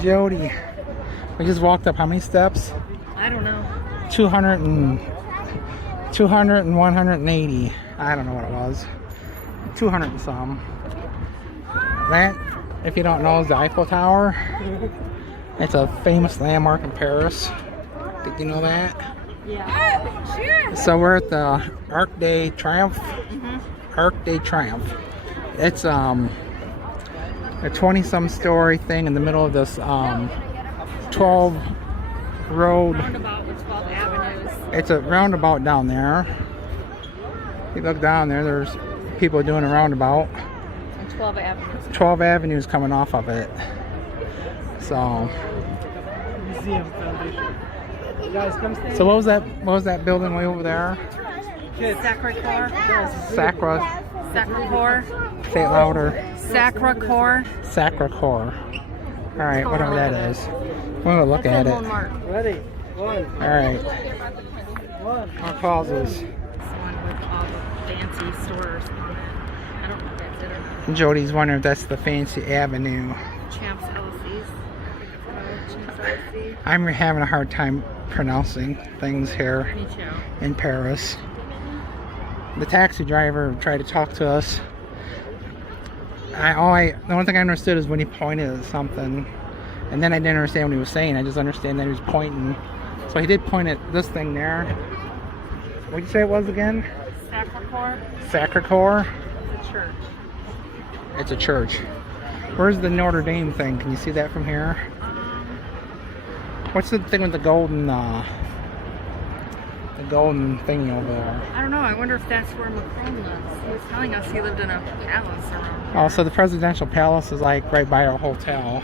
Jody. We just walked up how many steps? I don't know. 200 and 180. I don't know what it was. 200 and some. That, if you don't know, is the Eiffel Tower. It's a famous landmark in Paris. Did you know that? Yeah. So we're at the Arc de Triomphe. Arc de Triomphe. It's a 20-some story thing in the middle of this 12 road. Roundabout with 12 avenues. It's a roundabout down there. You look down there, there's people doing a roundabout. And 12 avenues. 12 avenues coming off of it. So Museum Foundation. You guys come stay. what was that building way over there? Sacré-Cœur. Sacre. Say it louder. Sacré-Cœur. Sacré-Cœur. Alright, whatever that is. We're gonna look at it. Ready? One. Alright. One. What calls us? This one with all the fancy stores on it. I don't know if that's it or not. Jody's wondering if that's the fancy avenue. Champs LC's. Champs LC. I'm having a hard time pronouncing things here Me too. in Paris. The taxi driver tried to talk to us. The only thing I understood is when he pointed at something, and then I didn't understand what he was saying. I just understand that he was pointing. So he did point at this thing there. What did you say it was again? Sacré-Cœur. Sacré-Cœur. It's a church. It's a church. Where's the Notre Dame thing? Can you see that from here? What's the thing with the golden thingy over there? I don't know. I wonder if that's where Macron lives. He was telling us he lived in a palace around here. Oh, so the presidential palace is like right by our hotel,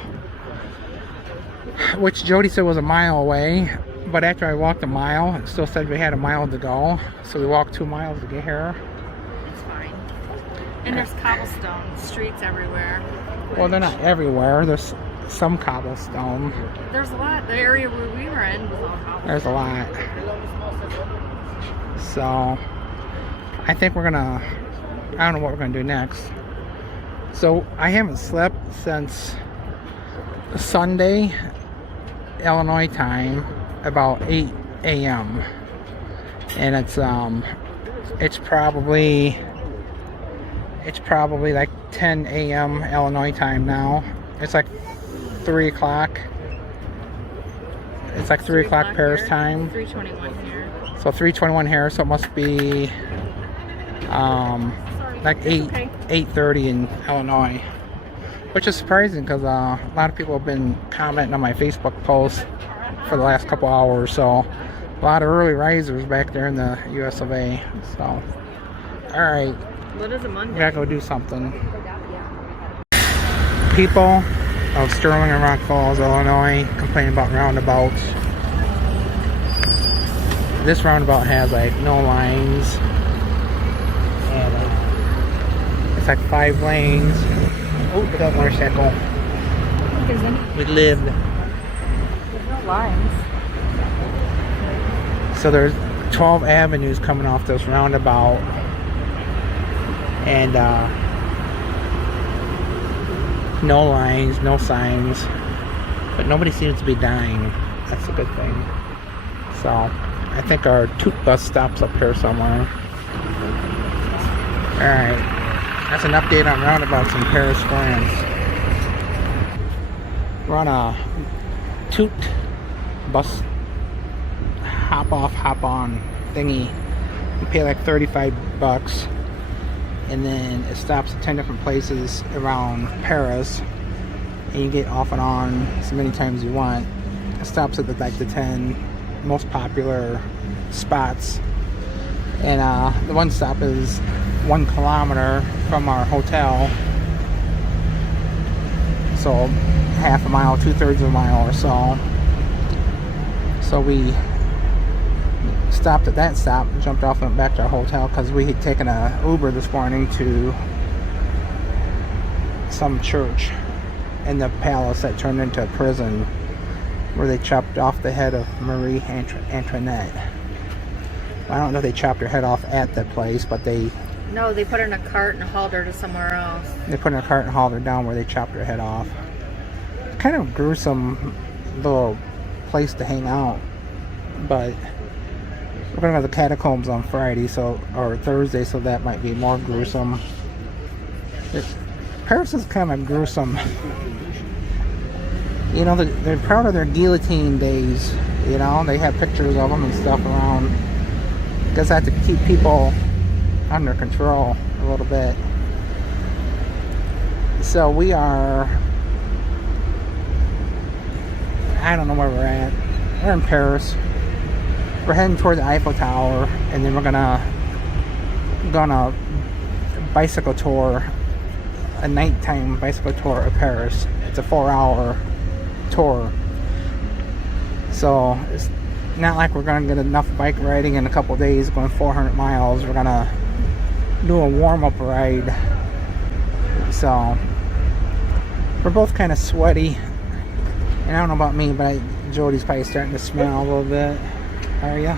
which Jody said was a mile away. But after I walked a mile, it still said we had a mile to go. So we walked 2 miles to get here. It's fine. And there's cobblestone streets everywhere. Well, they're not everywhere. There's some cobblestone. There's a lot. The area where we were in was all cobblestone. There's a lot. So I think we're gonna, I don't know what we're gonna do next. So I haven't slept since Sunday, Illinois time, about 8 a.m. and it's probably like 10 a.m. Illinois time now. It's like 3 o'clock. It's like 3 o'clock Paris here. time. 3:21 here. So 3:21 here, so it must be like 8:30 in Illinois, which is surprising because a lot of people have been commenting on my Facebook posts for the last couple hours. So a lot of early risers back there in the US of A. So all right, What is a Monday? we gotta go do something. People of Sterling and Rock Falls, Illinois, complaining about roundabouts. This roundabout has like no lines, and it's like 5 lanes. Oh, look at that motorcycle. We lived. There's no lines. So there's 12 avenues coming off this roundabout, and no lines, no signs, but nobody seems to be dying. That's a good thing. So I think our toot bus stops up here somewhere. Alright, that's an update on roundabouts in Paris, France. We're on a toot bus hop off, hop on thingy. You pay like 35 bucks, and then it stops at 10 different places around Paris, and you get off and on as many times as you want. It stops at the 10 most popular spots, and the one stop is 1 kilometer from our hotel, so half a mile, 2/3 of a mile or so. So we stopped at that stop and jumped off and went back to our hotel because we had taken a Uber this morning to some church in the palace that turned into a prison, where they chopped off the head of Marie Antoinette. I don't know if they chopped her head off at that place, but they No, they put her in a cart and hauled her to somewhere else. They put her in a cart and hauled her down where they chopped her head off. It's kind of gruesome little place to hang out, but we're gonna go to the catacombs on Friday, or Thursday, so that might be more gruesome. Paris is kind of gruesome. You know, they're proud of their guillotine days. You know, they have pictures of them and stuff around. I guess I have to keep people under control a little bit. So we are, I don't know where we're at. We're in Paris. We're heading toward the Eiffel Tower, and then we're gonna go on a bicycle tour, a nighttime bicycle tour of Paris. It's a 4-hour tour. So it's not like we're gonna get enough bike riding in a couple days going 400 miles. We're gonna do a warm-up ride. So we're both kind of sweaty, and I don't know about me, but Jody's probably starting to smell a little bit. Are you?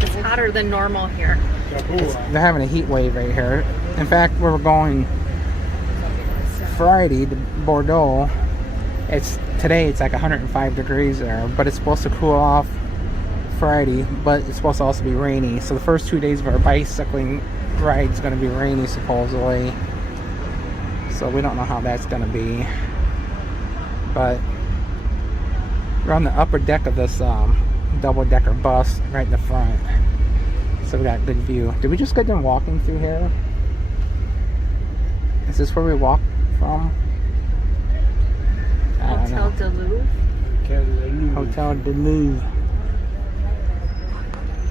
It's hotter than normal here. They're having a heat wave right here. In fact, where we're going Friday to Bordeaux, today it's like 105 degrees there, but it's supposed to cool off Friday, but it's supposed to also be rainy. So the first 2 days of our bicycling ride is going to be rainy supposedly. So we don't know how that's going to be. But we're on the upper deck of this double-decker bus right in the front. So we got a good view. Did we just get done walking through here? Is this where we walked from? I don't know. Hotel de Louvre. Hotel de Louvre.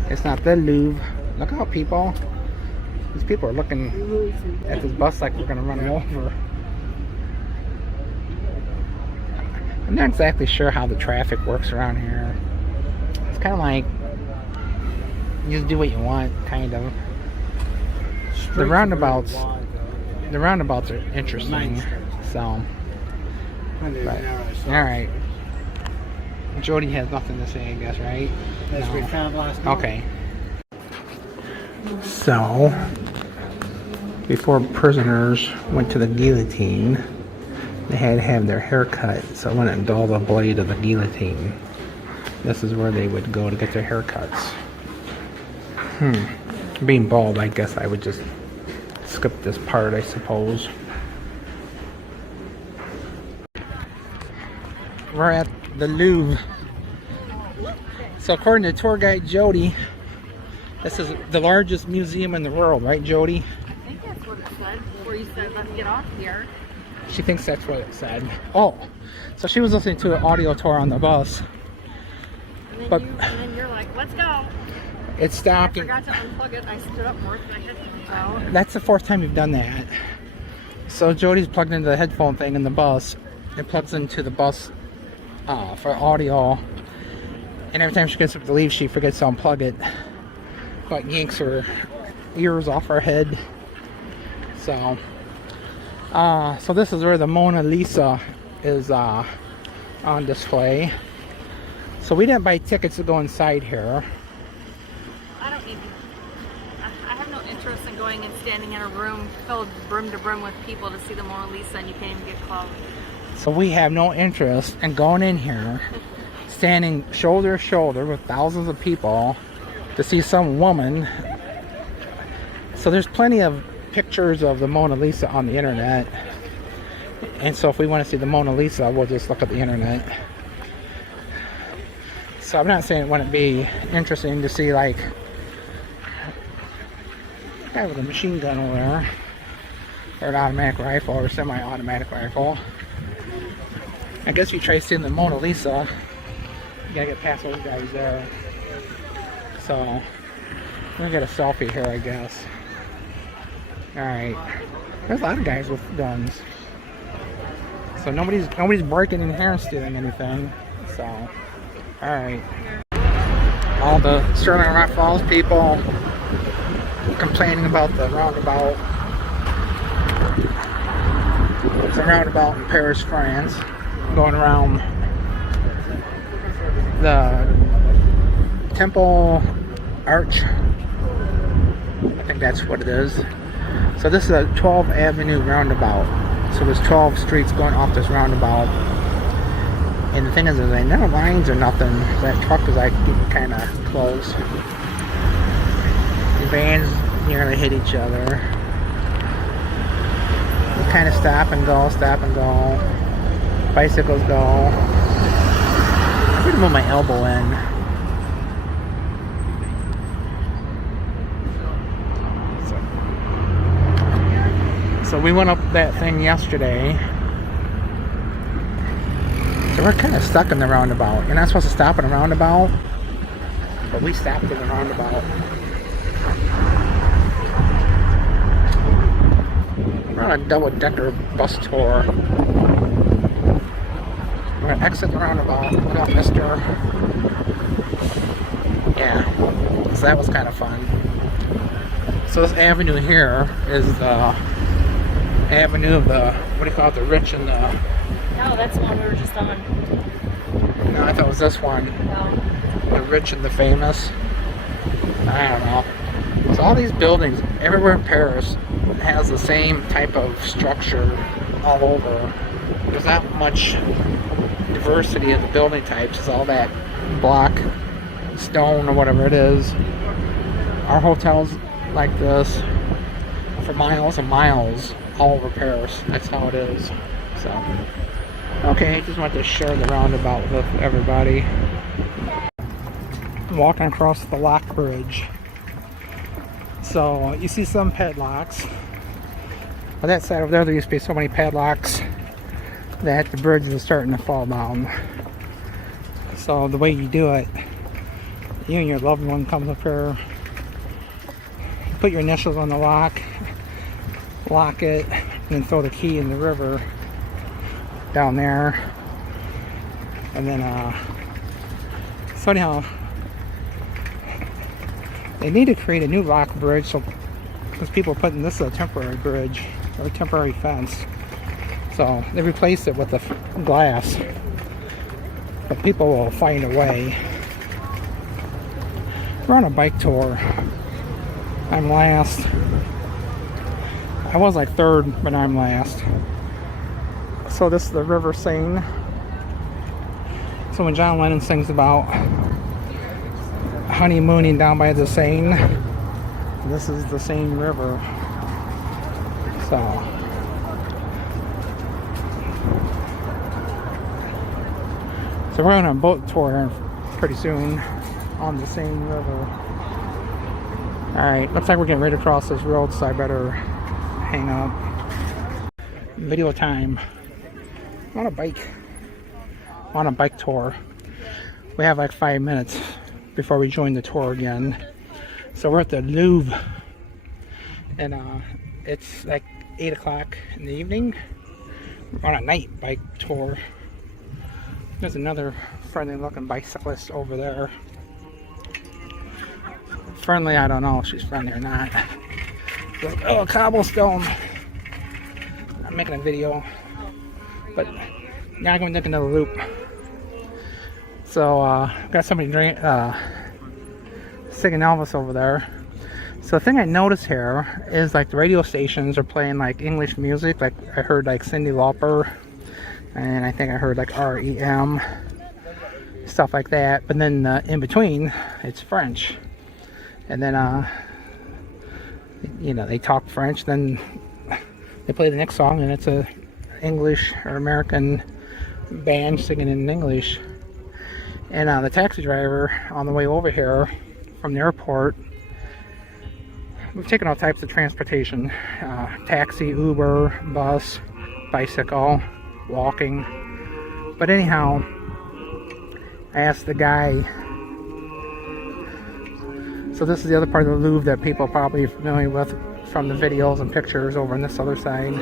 It's not the Louvre. Look out, people. These people are looking at this bus like we're gonna run them over. I'm not exactly sure how the traffic works around here. It's kind of like you just do what you want, kind of. The roundabouts are interesting. So, but, all right. Jody has nothing to say, I guess, right? As we found last night. Okay. So, before prisoners went to the guillotine, they had to have their hair cut, so it wouldn't dull the blade of the guillotine. This is where they would go to get their haircuts. Being bald, I guess I would just skip this part, I suppose. We're at the Louvre. So according to tour guide Jody, this is the largest museum in the world, right, Jody? I think that's what it said before you said let's get off here. She thinks that's what it said. Oh, so she was listening to an audio tour on the bus. And But and then you're like, let's go. It stopped. I forgot to unplug it. I stood up more than I should. So. That's the 4th time you've done that. So Jody's plugged into the headphone thing in the bus. It plugs into the bus for audio. And every time she gets up to leave, she forgets to unplug it. But yanks her ears off her head. So, so this is where the Mona Lisa is on display. So we didn't buy tickets to go inside here. I don't need. I have no interest in going and standing in a room filled brim to brim with people to see the Mona Lisa, and you can't even get close. So we have no interest in going in here, standing shoulder to shoulder with thousands of people to see some woman. So there's plenty of pictures of the Mona Lisa on the internet. And so if we want to see the Mona Lisa, we'll just look at the internet. So I'm not saying it wouldn't be interesting to see like a guy with a machine gun over there, or an automatic rifle, or semi-automatic rifle. I guess if you try seeing the Mona Lisa, you gotta get past those guys there. So I'm gonna get a selfie here, I guess. Alright. There's a lot of guys with guns. So nobody's breaking in here and stealing anything. So alright. All the Sterling Rock Falls people complaining about the roundabout. It's a roundabout in Paris, France, going around the Temple Arch. I think think that's what it is. So this is a 12th Avenue roundabout. So there's 12 streets going off this roundabout. And the thing is there ain't no lines or nothing. That truck is like getting kind of close. The vans nearly hit each other. You kind of stop and go, stop and go. Bicycles go. I'm going to move my elbow in. So we went up that thing yesterday. So we're kind of stuck in the roundabout. You're not supposed to stop in a roundabout, but we stopped in the roundabout. We're on a double-decker bus tour. We're gonna exit the roundabout. Look out, mister. Yeah, so that was kind of fun. So this avenue here is the avenue of the, what do you call it, the rich and the... No, that's the one we were just on. No, I thought it was this one. No. The rich and the famous. I don't know. So all these buildings everywhere in Paris has the same type of structure all over. There's not much diversity in the building types. It's all that block stone or whatever it is. Our hotel's like this for miles and miles all over Paris. That's how it is. So, okay, just wanted to share the roundabout with everybody. I'm walking across the lock bridge. So you see some padlocks. On that side over there used to be so many padlocks that the bridge was starting to fall down. So the way you do it, you and your loved one comes up here, put your initials on the lock, lock it, and then throw the key in the river down there. And then so anyhow, they need to create a new lock bridge, so because people are putting this as a temporary bridge or a temporary fence, so they replaced it with the glass, but people will find a way. We're on a bike tour. I'm last. I was like third, but I'm last. So this is the River Seine. So when John Lennon sings about honeymooning down by the Seine, this is the Seine River. So we're on a boat tour pretty soon on the Seine River. Alright, looks like we're getting ready to cross this road, so I better hang up. Video time. I'm on a bike tour. We have like 5 minutes before we join the tour again. So we're at the Louvre, and it's like 8 o'clock in the evening. We're on a night bike tour. There's another friendly looking bicyclist over there. Friendly, I don't know if she's friendly or not. Oh, cobblestone. I'm making a video, but now I'm going to take another loop. So got somebody singing Elvis over there. So the thing I noticed here is like the radio stations are playing like English music. Like I heard like Cyndi Lauper, and I think I heard like REM, stuff like that. But then in between, it's French. And then you know, they talk French, then they play the next song, and it's a English or American band singing in English. And the taxi driver on the way over here from the airport, we've taken all types of transportation, taxi, Uber, bus, bicycle, walking. But anyhow, I asked the guy, so this is the other part of the Louvre that people are probably familiar with from the videos and pictures over on this other side.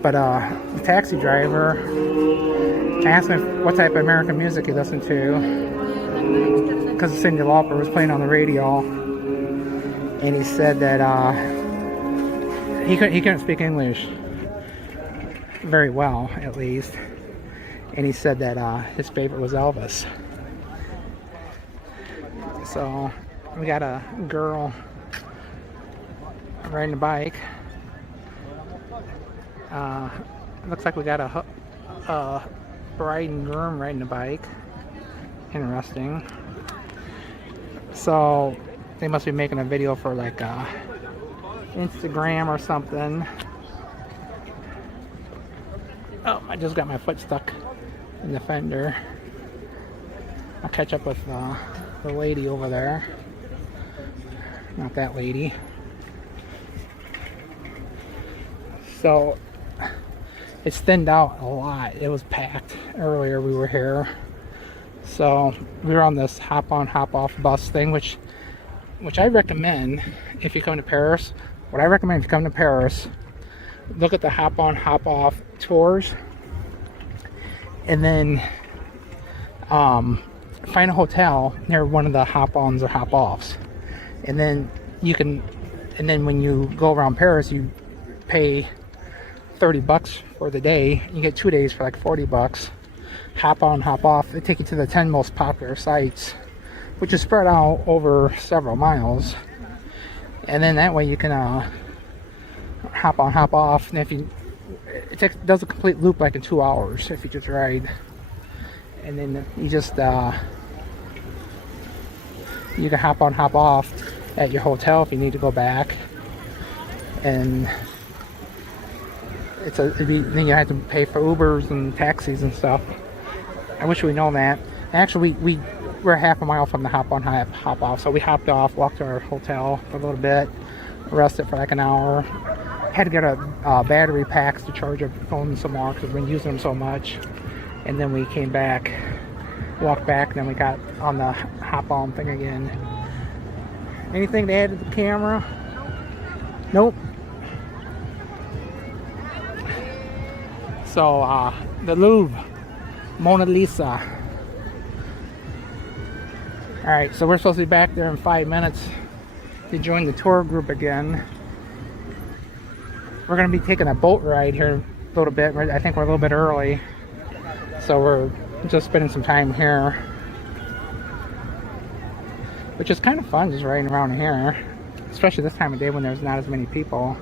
But the taxi driver asked me what type of American music he listened to, because Cyndi Lauper was playing on the radio, and he said that he couldn't speak English very well, at least, and he said that his favorite was Elvis. So We got a girl riding a bike. Looks like we got a bride and groom riding a bike. Interesting. So they must be making a video for like Instagram or something. Oh, I just got my foot stuck in the fender. I'll catch up with the lady over there. Not that lady. So it's thinned out a lot. It was packed earlier we were here. So we were on this hop on hop off bus thing, which I recommend if you come to Paris. What I recommend if you come to Paris, look at the hop on hop off tours, and then find a hotel near one of the hop ons or hop offs, and then when you go around Paris, you pay $30 for the day. You get 2 days for like $40. Hop on, hop off. They take you to the 10 most popular sites, which is spread out over several miles. And then that way you can hop on, hop off. And if it does a complete loop like in 2 hours if you just ride. And then you just you can hop on, hop off at your hotel if you need to go back. And then you have to pay for Ubers and taxis and stuff. I wish we know that. Actually, we're half a mile from the hop on, hop off, so we hopped off, walked to our hotel for a little bit, rested for like an hour. Had to get a battery packs to charge our phone some more because we've been using them so much. And then we came back, walked back, and then we got on the hop on thing again. Anything to add to the camera? Nope. So the Louvre, Mona Lisa. Alright, so we're supposed to be back there in 5 minutes to join the tour group again. We're going to be taking a boat ride here a little bit. I think we're a little bit early. So we're just spending some time here. Which is kind of fun, just riding around here. Especially this time of day when there's not as many people.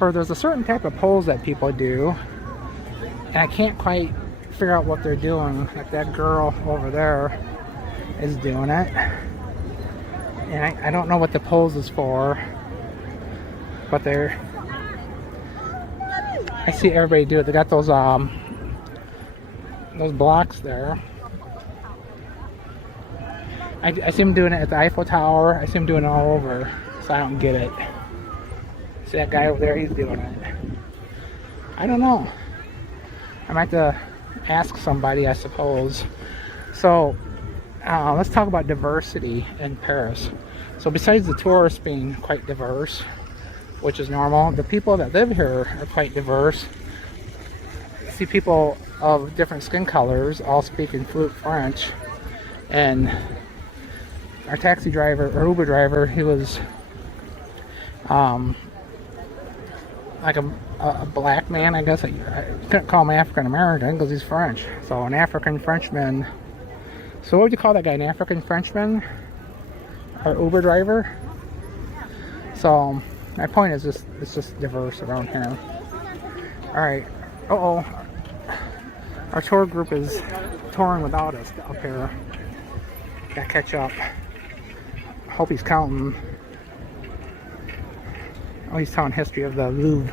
There's a certain type of pose that people do. And I can't quite figure out what they're doing. Like that girl over there is doing it. And I don't know what the pose is for. But I see everybody do it. They got those blocks there. I see them doing it at the Eiffel Tower. I see them doing it all over. So I don't get it. See that guy over there? He's doing it. I don't know. I might have to ask somebody, I suppose. So let's talk about diversity in Paris. So besides the tourists being quite diverse, which is normal, the people that live here are quite diverse. You see people of different skin colors all speaking fluent French. And our taxi driver or Uber driver, he was like a black man, I guess. I couldn't call him African American because he's French. So an African Frenchman. So what would you call that guy? An African Frenchman? Our Uber driver? So my point is just it's just diverse around here. Alright. Uh-oh. Our tour group is touring without us up here. Gotta catch up. Hope he's counting. Oh, he's telling history of the Louvre.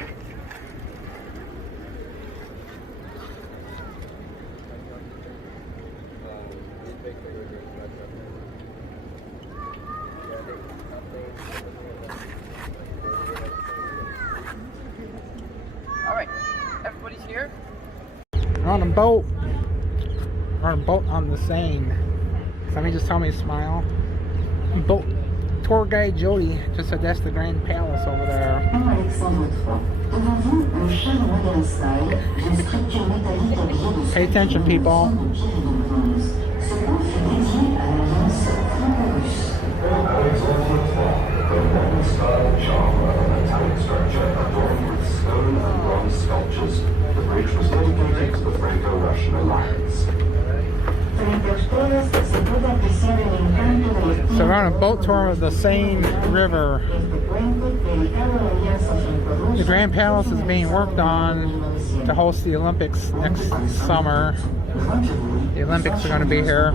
Alright, everybody's here? We're on a boat. We're on a boat on the Seine. Somebody just tell me to smile. Boat. Tour guide Jody just said that's the Grand Palace over there. Pay attention, people. Sculptures. The bridge was dedicated to the Franco-Russian alliance. So we're on a boat tour of the Seine River. The Grand Palace is being worked on to host the Olympics next summer. The Olympics are going to be here.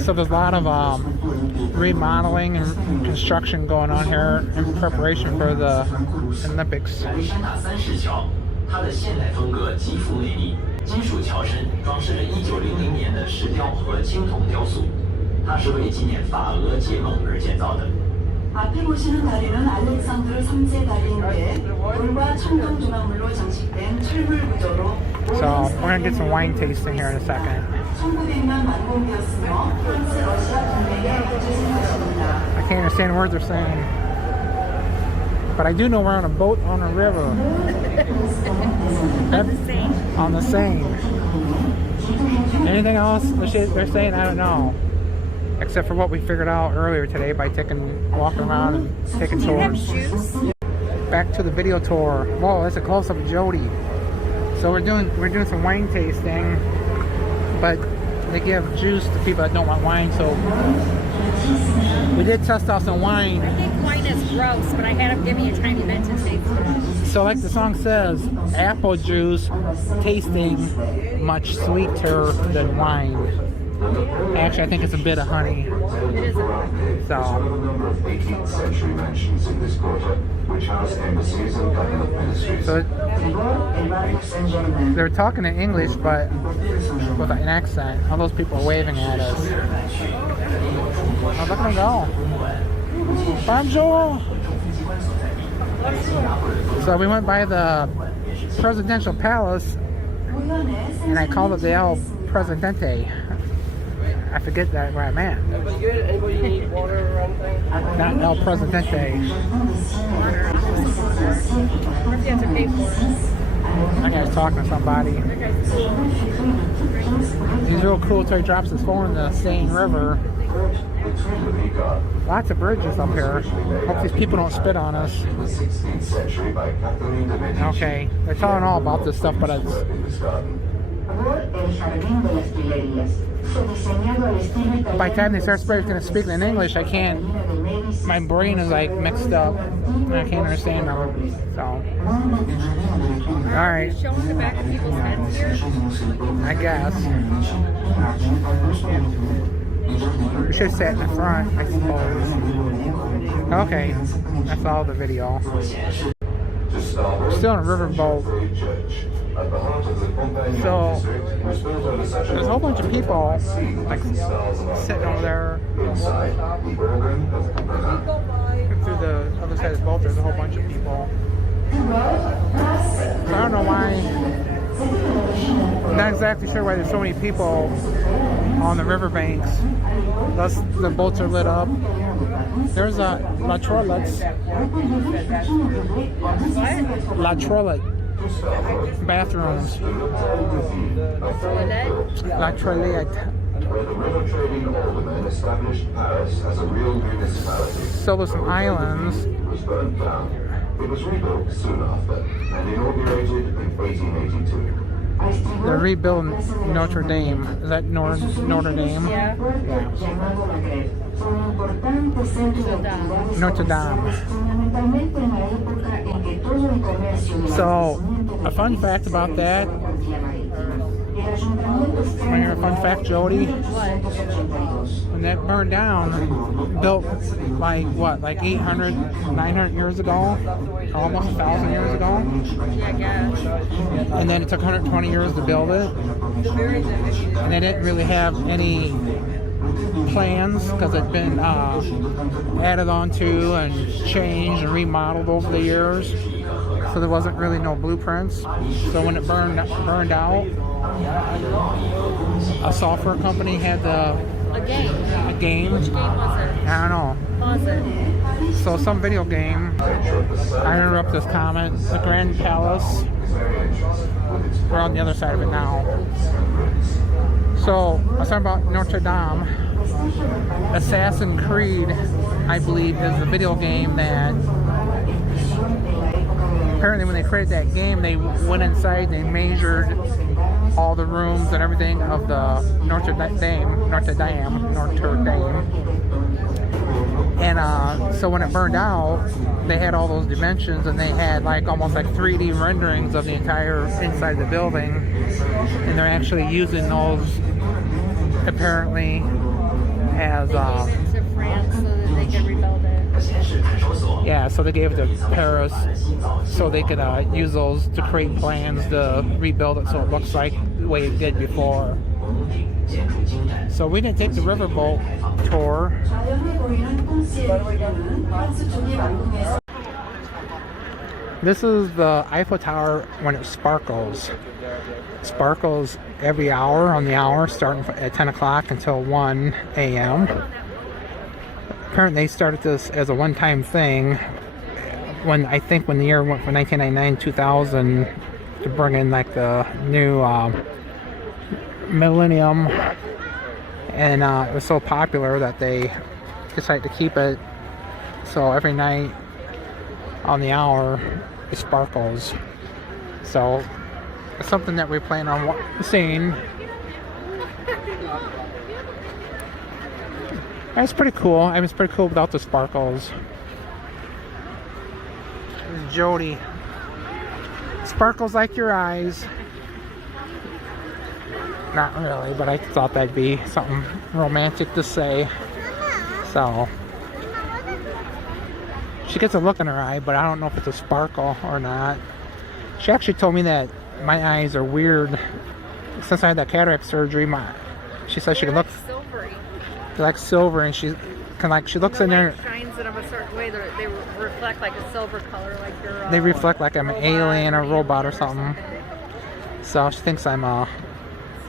So there's a lot of remodeling and construction going on here in preparation for the Olympics. 它的现代风格极富魅力，金属桥身装饰着1900年的石雕和青铜雕塑，它是为纪念法俄结盟而建造的。 앞에 보시는 다리는 알렉산드르 3세 다리인데 돌과 청동 조각물로 장식된 철물 구조로 So we're going to get some wine tasting here in a second. 1900년 완공되었으며 프랑스 러시아 동맹의 가주신 것입니다. I can't understand the words they're saying. But I do know we're on a boat on a river. On the Seine. Anything else they're saying? I don't know. Except for what we figured out earlier today by walking around and taking tours. Back to the video tour. Whoa, that's a close-up of Jody. So we're doing some wine tasting, but they give juice to people that don't want wine. So we did test out some wine. I think wine is gross, but I had them give me a tiny bit to taste it. So like the song says, apple juice tasting much sweeter than wine. Actually, I think it's a bit of honey. It is a So, number of 18th century mansions in this quarter, which house embassies and government ministries. so they're talking in English, but with an accent. All those people are waving at us. Oh, look at them go. Bonjour. So we went by the presidential palace, and I called it the El Presidente. I forget that where I'm at. Everybody good? Anybody need water or anything? Not El Presidente. Or if you have to pay for it. That guy's talking to somebody. He's real cool until he drops his phone in the Seine River. Lots of bridges up here. Hope these people don't spit on us. Okay, they're telling all about this stuff, but it's... By the time they start speaking in English, I can't. My brain is like mixed up, and I can't understand them. So, all right. Showing the back of people's heads here. I guess. We should sit in the front, I suppose. Okay, that's all the video. Still in a riverboat. So there's a whole bunch of people like sitting over there. Through the other side of the boat, there's a whole bunch of people. So I don't know why. I'm not exactly sure why there's so many people on the riverbanks. Thus, the boats are lit up. There's a La Toilette. La Toilette. Bathrooms. La Toilette. So there's some islands. It was rebuilt soon after and inaugurated in 1882. They're rebuilding Notre Dame. Is that Notre Dame? Yeah. Notre Dame. So, a fun fact about that. Want to hear a fun fact, Jody? When that burned down, built like what, like 800, 900 years ago? Almost 1,000 years ago? Yeah, I guess. And then it took 120 years to build it. And they didn't really have any plans because it'd been added on to and changed and remodeled over the years. So there wasn't really no blueprints. So when it burned out, a software company had A game. a game. Which game was it? I don't know. Pause it. So some video game. I interrupt this comment. The Grand Palace. We're on the other side of it now. So I was talking about Notre Dame. Assassin's Creed, I believe, is the video game that apparently when they created that game, they went inside and they measured all the rooms and everything of the Notre Dame. And so when it burned out, they had all those dimensions, and they had like almost like 3D renderings of the entire inside the building, and they're actually using those apparently as to France so that they could rebuild it. yeah, so they gave it to Paris so they could use those to create plans to rebuild it so it looks like the way it did before. So we didn't take the riverboat tour. 자연에 보이는 폼스의 기류는 프랑스 쪽이 완공해서 This is the Eiffel Tower when it sparkles. It sparkles every hour on the hour, starting at 10 o'clock until 1 a.m. Apparently they started this as a one-time thing when the year went from 1999 2000 to bring in like the new millennium, and it was so popular that they decided to keep it, so every night on the hour it sparkles. So it's something that we plan on seeing. It's pretty cool. I mean, it's pretty cool without the sparkles. This is Jody. Sparkles like your eyes. Not really, but I thought that'd be something romantic to say. So she gets a look in her eye, but I don't know if it's a sparkle or not. She actually told me that my eyes are weird. Since I had that cataract surgery, she said she can look Silvery. like silver, and she can like she looks in there. Shines in a certain way. They reflect like a silver color, like your. They reflect like I'm an alien or robot or something. So she thinks I'm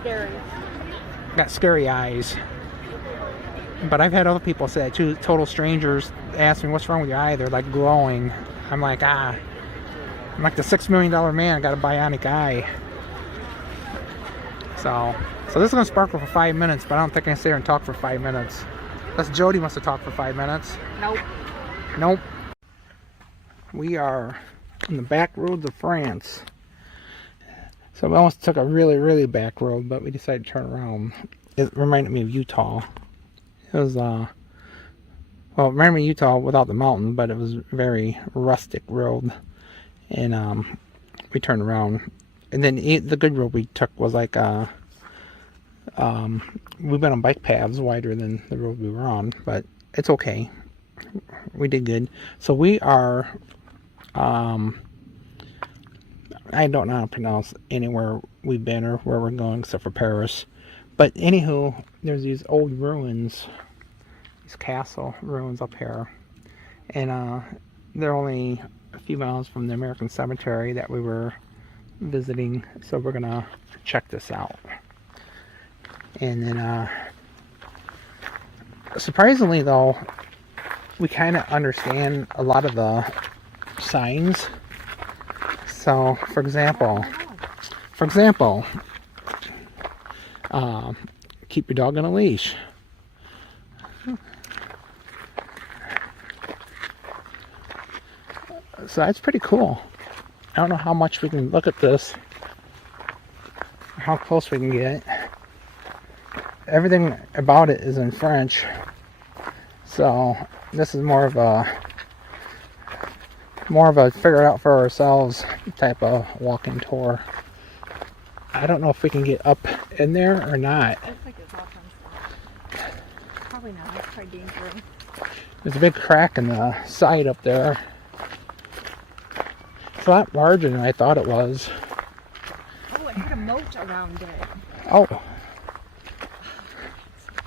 Scary. got scary eyes. But I've had other people say that too. Total strangers ask me, "What's wrong with your eye?" They're like glowing. I'm like, I'm like the $6 million man. I got a bionic eye. So this is gonna sparkle for 5 minutes, but I don't think I can sit here and talk for 5 minutes. Unless Jody wants to talk for 5 minutes. Nope. We are on the back roads of France. So we almost took a really, really back road, but we decided to turn around. It reminded me of Utah. It was, it reminded me of Utah without the mountain, but it was a very rustic road. And we turned around. And then the good road we took was like, we've been on bike paths wider than the road we were on, but it's okay. We did good. So we are, I don't know how to pronounce anywhere we've been or where we're going except for Paris. But anywho, there's these old ruins, these castle ruins up here. And they're only a few miles from the American cemetery that we were visiting. So we're gonna check this out. And then, surprisingly though, we kind of understand a lot of the signs. So, for example, keep your dog on a leash. So that's pretty cool. I don't know how much we can look at this, how close we can get. Everything about it is in French, so this is more of a figure it out for ourselves type of walking tour. I don't know if we can get up in there or not. Looks like it's all kinds of. Probably not. Let's try digging through. There's a big crack in the side up there. It's a lot larger than I thought it was. Oh, it had a moat around it. Oh.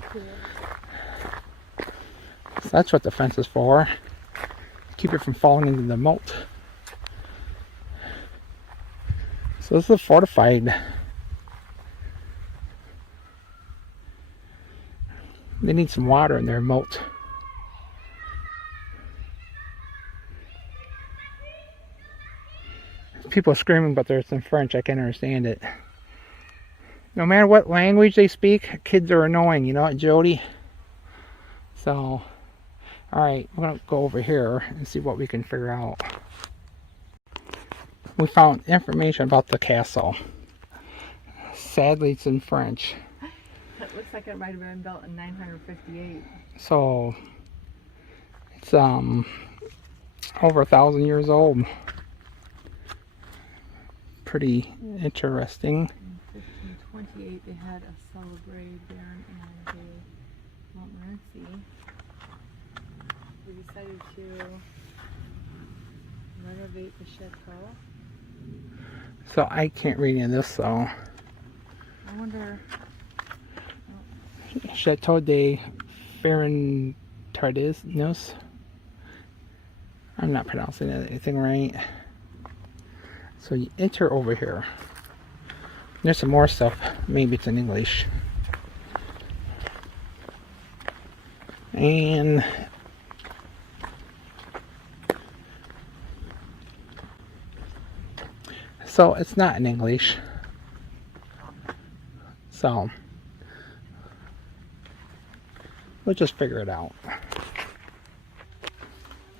Cool. So that's what the fence is for. Keep it from falling into the moat. So this is fortified. They need some water in their moat. People are screaming, but it's in French. I can't understand it. No matter what language they speak, kids are annoying. You know what, Jody? So, alright, we're going to go over here and see what we can figure out. We found information about the castle. sadly it's in French. It looks like it might have been built in 958. So it's over 1,000 years old. Pretty interesting. In 1528, they had a celebrated Baron and de Montmorency. They decided to renovate the chateau. So I can't read any of this, so. I wonder. Chateau de Ferentardis. I'm not pronouncing anything right. So you enter over here. There's some more stuff. Maybe it's in English. And so it's not in English. So we'll just figure it out.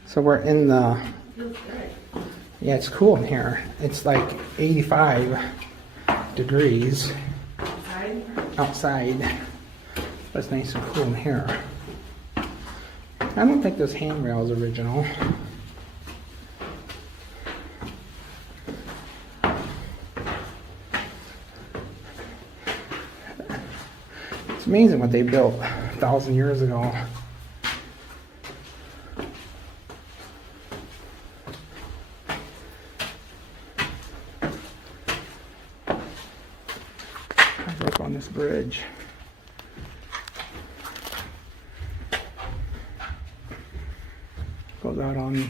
So we're in the, yeah, it's cool in here. It's like 85 degrees outside. But it's nice and cool in here. I don't think this handrail is original. It's amazing what they built 1,000 years ago. Look on this bridge. Goes out on, you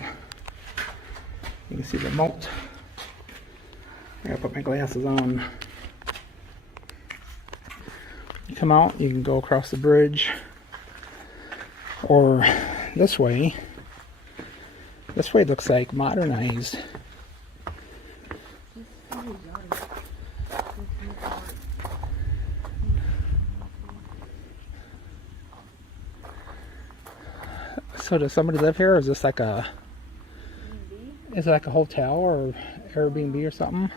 can see the moat. I gotta put my glasses on. You come out, you can go across the bridge, or this way. This way looks like modernized. So does somebody live here, or is this like a, is it like a hotel or Airbnb or something?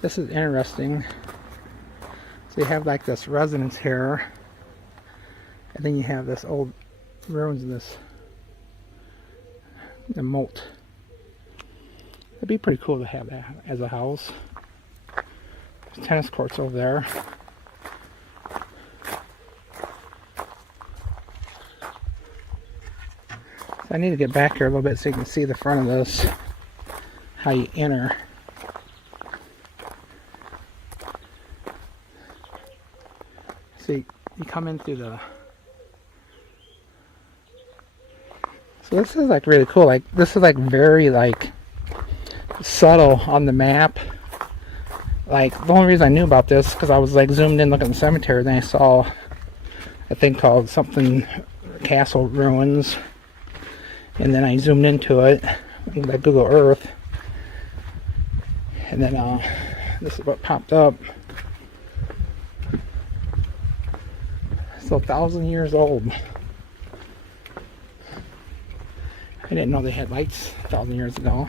This is interesting. So you have like this residence here, and then you have this old ruins of this, the moat. It'd be pretty cool to have that as a house. There's tennis courts over there. So I need to get back here a little bit so you can see the front of this, how you enter. See, you come in through the, so this is like really cool. Like this is like very like subtle on the map. Like the only reason I knew about this because I was like zoomed in looking at the cemetery, then I saw a thing called something castle ruins, and then I zoomed into it like Google Earth, and then this is what popped up. So 1,000 years old. I didn't know they had lights 1,000 years ago.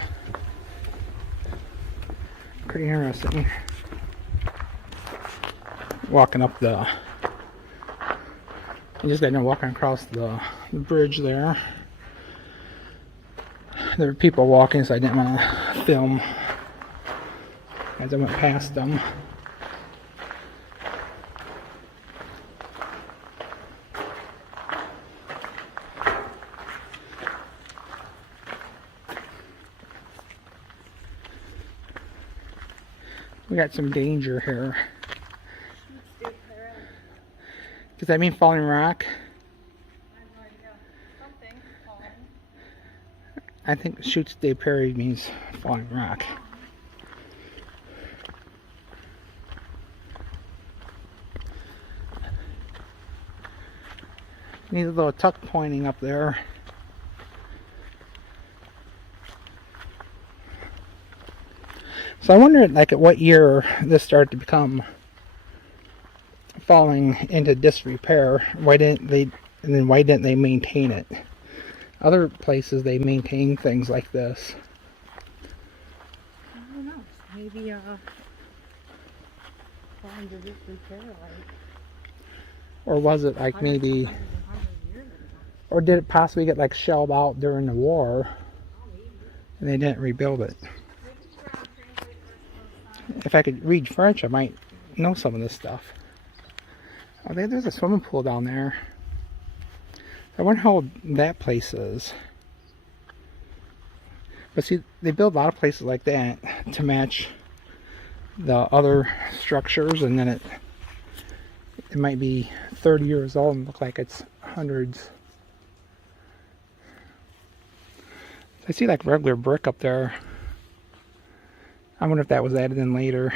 Pretty interesting. Walking up the, I just got done walking across the bridge there. There were people walking, so I didn't want to film as I went past them. We got some danger here. Does that mean falling rock? I think Chutes de Paris means falling rock. Need a little tuck pointing up there. So I wonder, like, at what year this started to become falling into disrepair. Why didn't they? And then why didn't they maintain it? Other places they maintain things like this. I don't know. maybe trying to just repair like Or was it like maybe, hundreds of years ago. or did it possibly get like shelled out during the war and they didn't rebuild it? If I could read French, I might know some of this stuff. Oh, there's a swimming pool down there. I wonder how old that place is. But see, they build a lot of places like that to match the other structures, and then it might be 30 years old and look like it's hundreds. I see like regular brick up there. I wonder if that was added in later.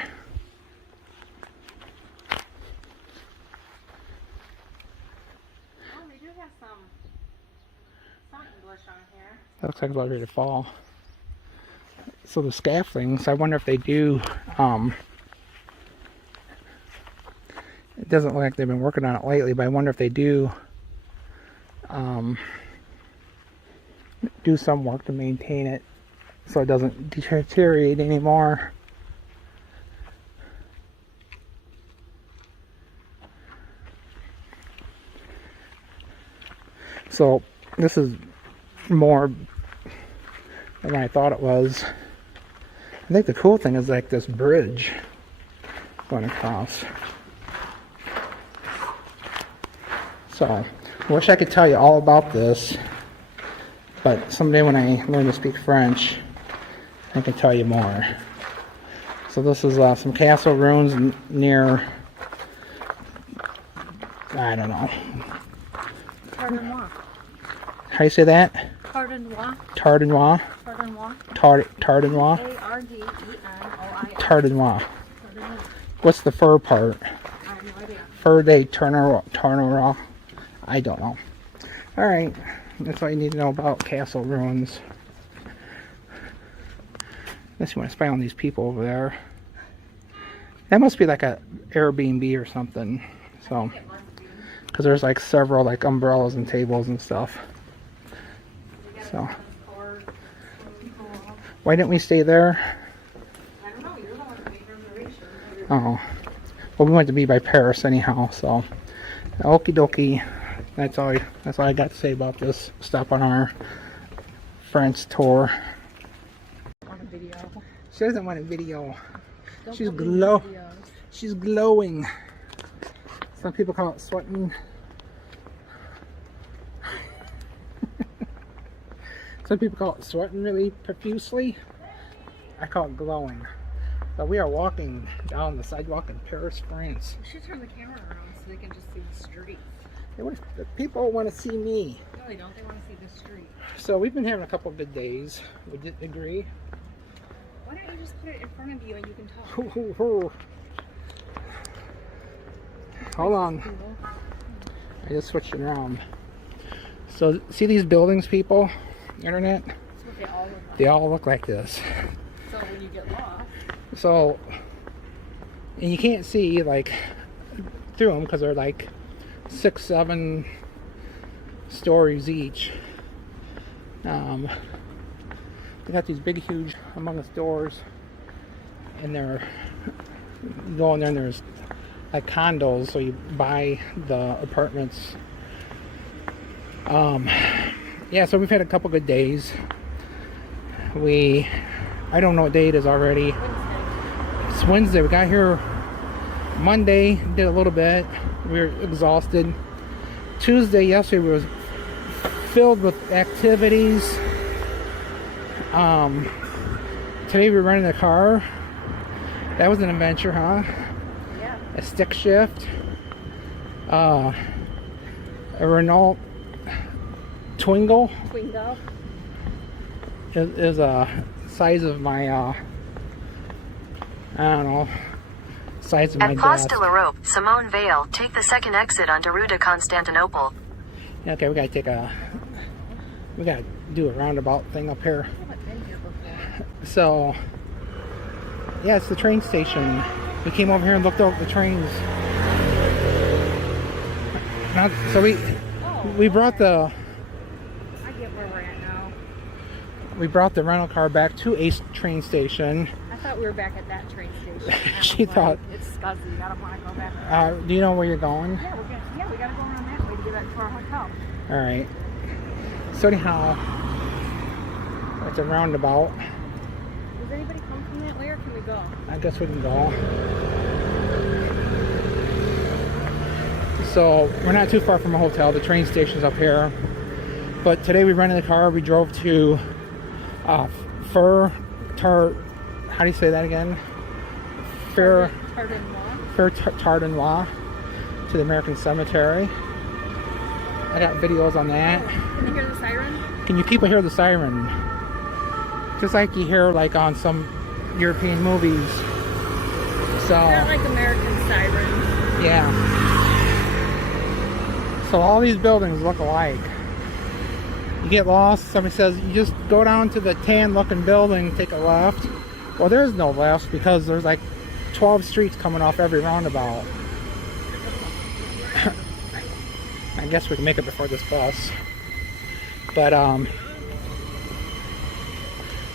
Oh, they do have some English on here. That looks like it's about ready to fall. So the scaffoldings, I wonder if they do, it doesn't look like they've been working on it lately, but I wonder if they do do some work to maintain it so it doesn't deteriorate anymore. So this is more than I thought it was. I think the cool thing is like this bridge going across. So I wish I could tell you all about this, but someday when I learn to speak French, I can tell you more. So this is some castle ruins near, I don't know. Tardenois. How do you say that? Tardenois. Tardenois? Tardenois. Tardenois? A-R-D-E-N-O-I. Tardenois. What's the fur part? I have no idea. Fur de Tardenois? I don't know. Alright, that's all you need to know about castle ruins. Unless you want to spy on these people over there. That must be like a Airbnb or something. So, because there's like several like umbrellas and tables and stuff. So, why didn't we stay there? I don't know. You're the one that made reservations. Oh, well, we went to be by Paris anyhow. So, okie dokie. That's all I got to say about this stop on our French tour. On a video. She doesn't want a video. Don't She's put me in videos. She's glowing. Some people call it sweating. Some people call it sweating really profusely. I call it glowing. But we are walking down the sidewalk in Paris, France. We should turn the camera around so they can just see the streets. The people want to see me. No, they don't. They want to see the street. So we've been having a couple of good days. Would you agree? Why don't you just put it in front of you and you can talk? Hoo, hoo, hoo. Hold on. I just switched it around. So see these buildings, people? Internet? That's what they all look like. They all look like this. So when you get lost. So, and you can't see like through them because they're like 6-7 stories each. They got these big, huge, humongous doors, and they're going there, and there's like condos, so you buy the apartments. Yeah, so we've had a couple good days. I don't know what day it is already. It's Wednesday. We got here Monday, did a little bit. We were exhausted. Yesterday was filled with activities. Today we were renting a car. That was an adventure, huh? Yeah. A stick shift. A Renault Twingo is a size of my I don't know, size of my At Place desk. de l'Europe, Simone Veil, take the second exit onto Rue de Constantinople. Okay, we gotta do a roundabout thing up here. So yeah, it's the train station. We came over here and looked over the trains. So we brought the I get where we're at now. we brought the rental car back to a train station. I thought we were back at that train station. And She I was thought- like, it's scuzzy. I don't want to go back there. Do you know where you're going? Yeah, we gotta go around that way to get back to our hotel. All right. So anyhow, it's a roundabout. Does anybody come from that way, or can we go? I guess we can go. So we're not too far from a hotel. The train station's up here. But today we rented a car. We drove to how do you say that again? Tardenois to the American Cemetery. I got videos on that. Can you hear the siren? Can you people hear the siren? Just like you hear like on some European movies. So Not like American sirens. yeah. So all these buildings look alike. You get lost, somebody says you just go down to the tan looking building, take a left. Well, there's no left because there's like 12 streets coming off every roundabout. I guess we can make it before this bus. But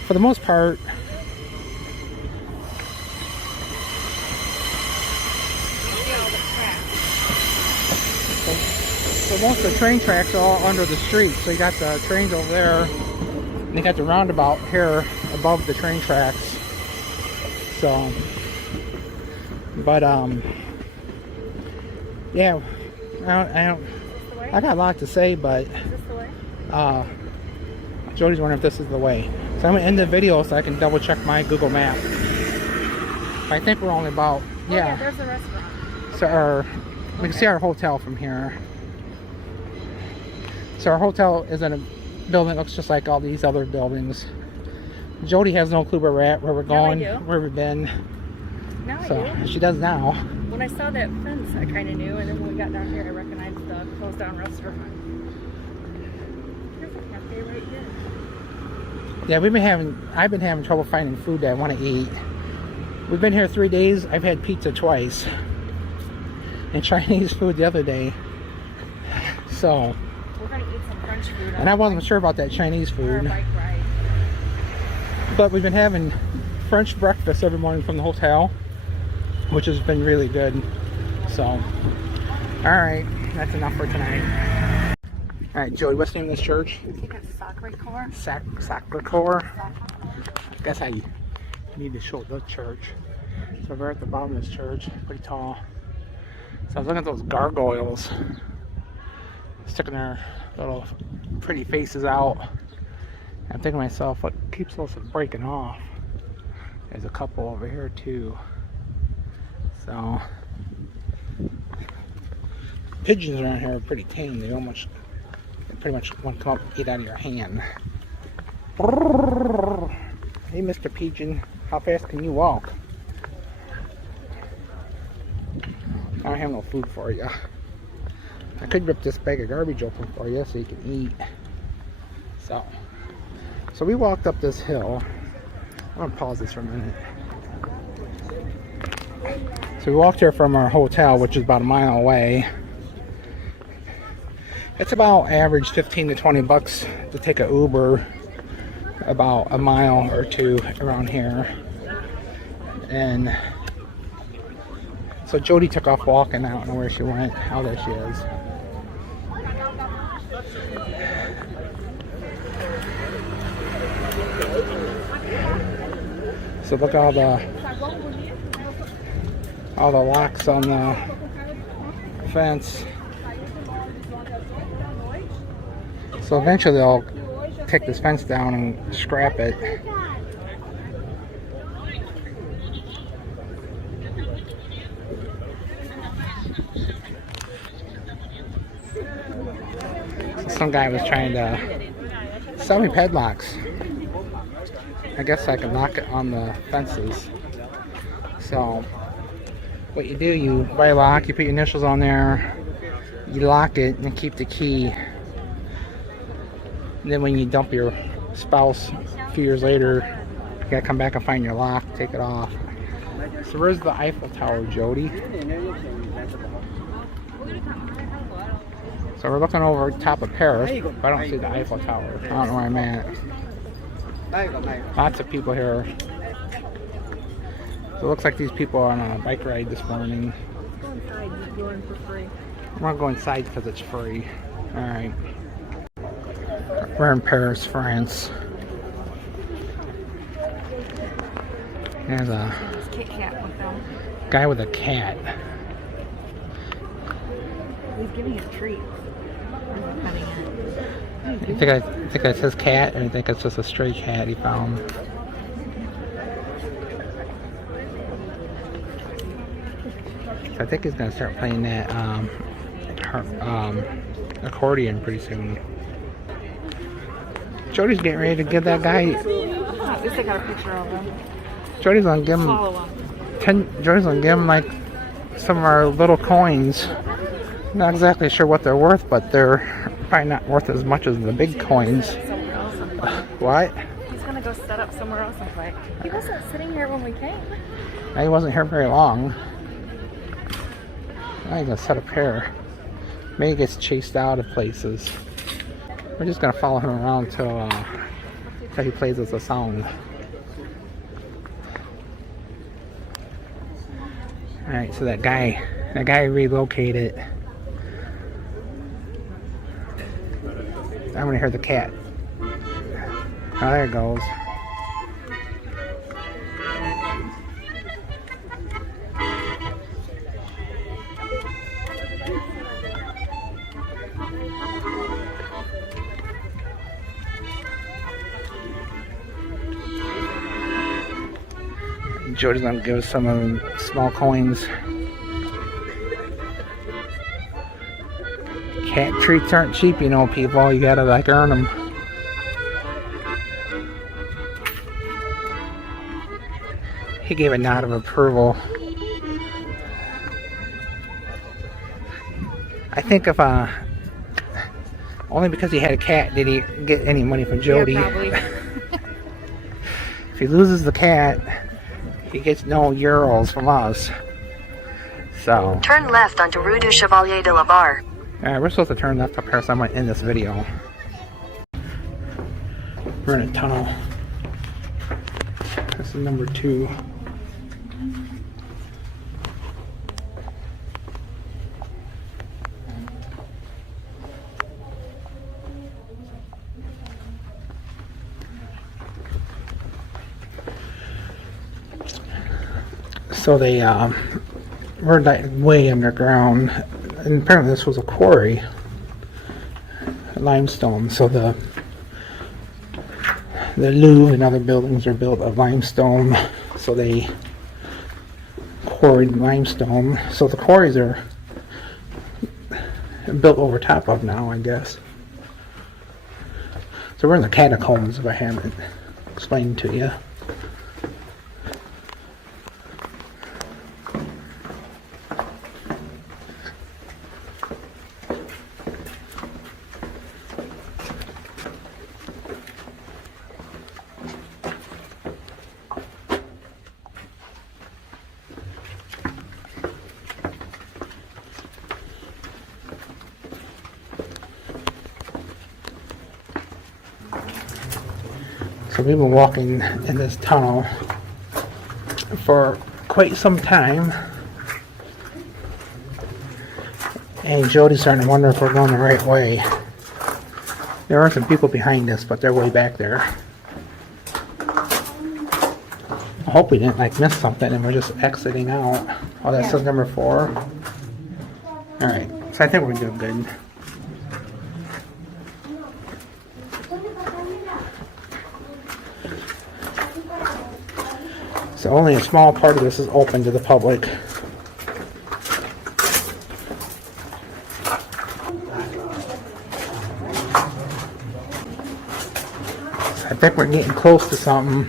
for the most part, so most of the train tracks are all under the street. So you got the trains over there, and you got the roundabout here above the train tracks. So, but yeah, I got a lot to say, but Is this the way? Jody's wondering if this is the way. So I'm gonna end the video so I can double check my Google map. I think we're only about Oh, yeah, there's the restaurant. So we can see our hotel from here. So our hotel is in a building that looks just like all these other buildings. Jody has no clue where we're at, where we're going, Now I do. where we've been. Now I So do. she does now. When I saw that fence, I kind of knew, and then when we got down here, I recognized the closed down restaurant. Here's a cafe right here. Yeah, I've been having trouble finding food that I want to eat. We've been here 3 days. I've had pizza twice. And Chinese food the other day. So, We're going to eat some French food. and I wasn't sure about that Chinese on our food. bike ride. But we've been having French breakfast every morning from the hotel, which has been really good. So, alright, that's enough for tonight. Alright, Joey, what's the name of this church? I think it's Sacré-Cœur. Sacré-Cœur. That's how you need to show the church. So we're at the bottom of this church, pretty tall. So I was looking at those gargoyles sticking their little pretty faces out. I'm thinking to myself, what keeps those from breaking off? There's a couple over here too. So pigeons around here are pretty tame. They pretty much want to come up and eat out of your hand. Hey, Mr. Pigeon, how fast can you walk? I don't have no food for you. I could rip this bag of garbage open for you so you can eat. So we walked up this hill. I'm gonna pause this for a minute. So we walked here from our hotel, which is about a mile away. It's about average 15 to 20 bucks to take an Uber about a mile or two around here. And so Jody took off walking. I don't know where she went. Oh, there she is. So look at all the locks on the fence. So eventually they'll take this fence down and scrap it. So some guy was trying to sell me padlocks. I guess I can lock it on the fences. So what you do, you buy a lock, you put your initials on there, you lock it and keep the key. And then when you dump your spouse a few years later, you gotta come back and find your lock, take it off. So where's the Eiffel Tower, Jody? So we're looking over top of Paris, but I don't see the Eiffel Tower. I don't know where I'm at. Lots of people here. So it looks like these people are on a bike ride this morning. Go inside, you go in for free. I'm gonna go inside because it's free. Alright. We're in Paris, France. There's a There's Kit Kat with them. guy with a cat. He's giving it treats. I'm petting it. You think that's his cat, or you think it's just a stray cat he found? So I think he's gonna start playing that accordion pretty soon. Jody's getting ready to give that guy. At least I got a picture of him. Jody's gonna give him Follow him. Jody's gonna give him like some of our little coins. Not exactly sure what they're worth, but they're probably not worth as much as the big coins. Somewhere else and play. What? He's gonna go set up somewhere else and play. He wasn't sitting here when we came. He wasn't here very long. Now he's gonna set up here. Maybe he gets chased out of places. We're just gonna follow him around till he plays us a song. Alright, so that guy relocated. I'm gonna hear the cat. Oh, there it goes. Jody's gonna give us some of them small coins. Cat treats aren't cheap, you know, people. You gotta like earn them. He gave a nod of approval. I think if only because he had a cat did he get any money from Jody. Yeah, probably. If he loses the cat, he gets no euros from us. So. Turn left onto Rue du Chevalier de la Barre. Alright, we're supposed to turn left up here, so I'm going to end this video. We're in a tunnel. This is number 2. So they were like way underground, and apparently this was a quarry, limestone. So the Louvre and other buildings are built of limestone. So they quarried limestone. So the quarries are built over top of now, I guess. So we're in the catacombs, if I haven't explained to you. So we've been walking in this tunnel for quite some time, and Jody's starting to wonder if we're going the right way. There are some people behind us, but they're way back there. I hope we didn't like miss something and we're just exiting out. Oh, that says number 4. Alright, so I think we're doing good. So only a small part of this is open to the public. I think we're getting close to something.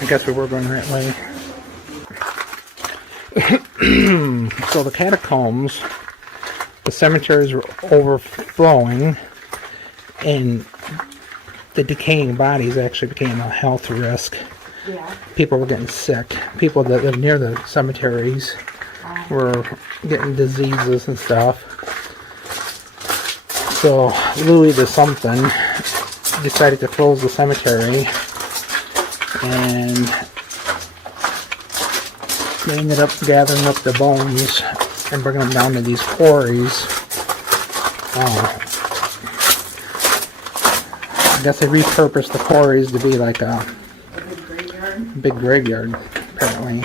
I guess we were going the right way. So the catacombs, the cemeteries were overflowing, and the decaying bodies actually became a health risk. Yeah. People were getting sick. People that live near the cemeteries were getting diseases and stuff. So Louis the something decided to close the cemetery, and they ended up gathering up the bones and bringing them down to these quarries. I guess they repurposed the quarries to be like a big graveyard, apparently.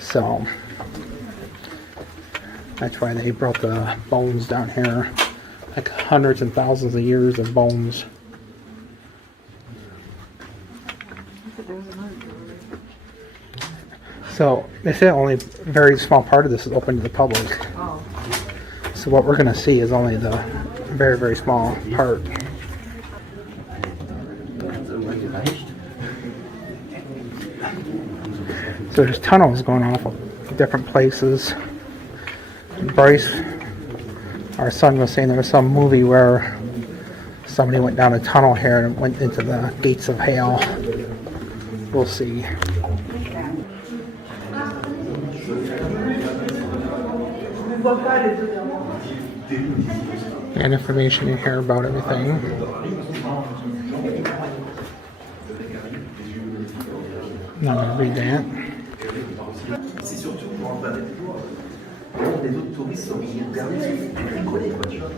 So that's why they brought the bones down here, like hundreds and thousands of years of bones. So they say only a very small part of this is open to the public. So what we're going to see is only the very, very small part. So there's tunnels going off of different places. Bryce, our son, was saying there was some movie where somebody went down a tunnel here and went into the gates of hell. We'll see. And information in here about everything. Not gonna read that. C'est surtout pour en faire des tours. Les autres touristes sont perdus, très collés, quoi, tu vois.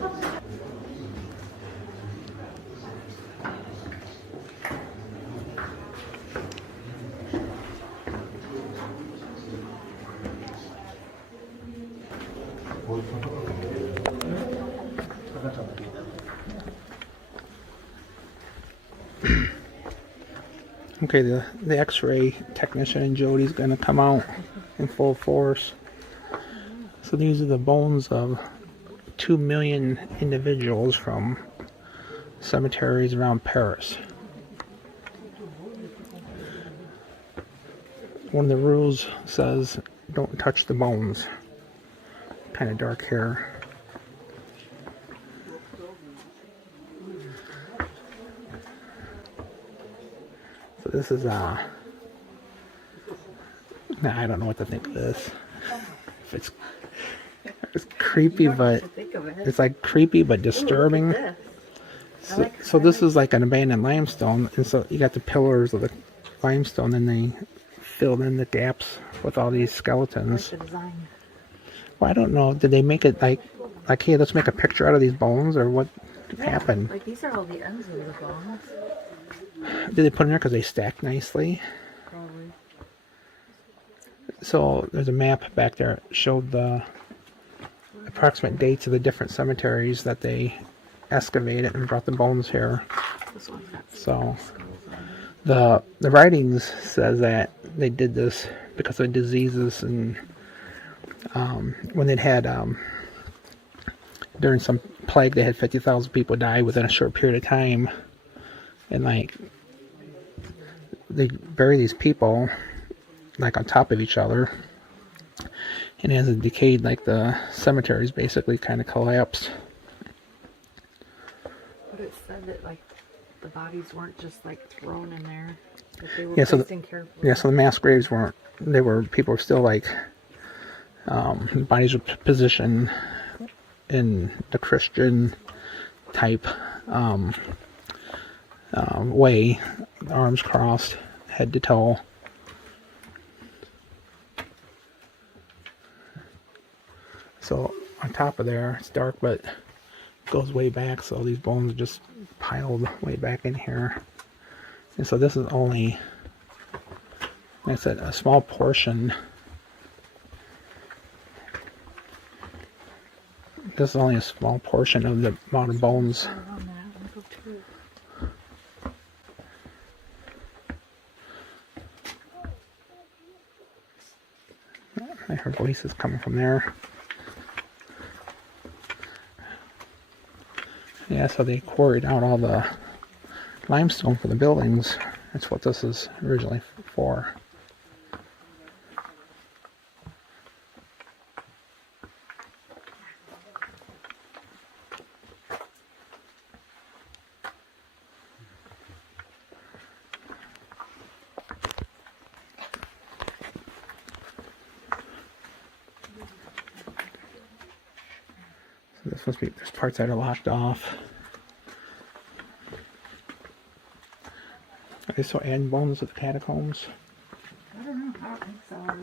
Okay, the X-ray technician and Jody's gonna come out in full force. So these are the bones of 2 million individuals from cemeteries around Paris. One of the rules says don't touch the bones. Kind of dark here. So this is nah, I don't know what to think of this. It's creepy, but it's like creepy but disturbing. So this is like an abandoned limestone, and so you got the pillars of the limestone, and they filled in the gaps with all these skeletons. Well, I don't know. Did they make it like hey, let's make a picture out of these bones, or what happened? Like these are all the ends of the bones. Did they put in there because they stack nicely? Probably. So there's a map back there that showed the approximate dates of the different cemeteries that they excavated and brought the bones here. So the writings says that they did this because of diseases, and when they'd had during some plague, they had 50,000 people die within a short period of time, and like they bury these people like on top of each other, and as it decayed, like the cemeteries basically kind of collapsed. But it said that like the bodies weren't just like thrown in there, that they were so placed in carefully. Yeah, so the mass graves weren't. People were still like bodies were positioned in the Christian type way, arms crossed, head to toe. So on top of there, it's dark, but it goes way back. So these bones are just piled way back in here. And so this is only, like I said, a small portion. This is only a small portion of the amount of bones. I heard voices coming from there. Yeah, so they quarried out all the limestone for the buildings. That's what this is originally for. This must be, there's parts that are locked off. Are they still adding bones to the catacombs? I don't know. I don't think so. Are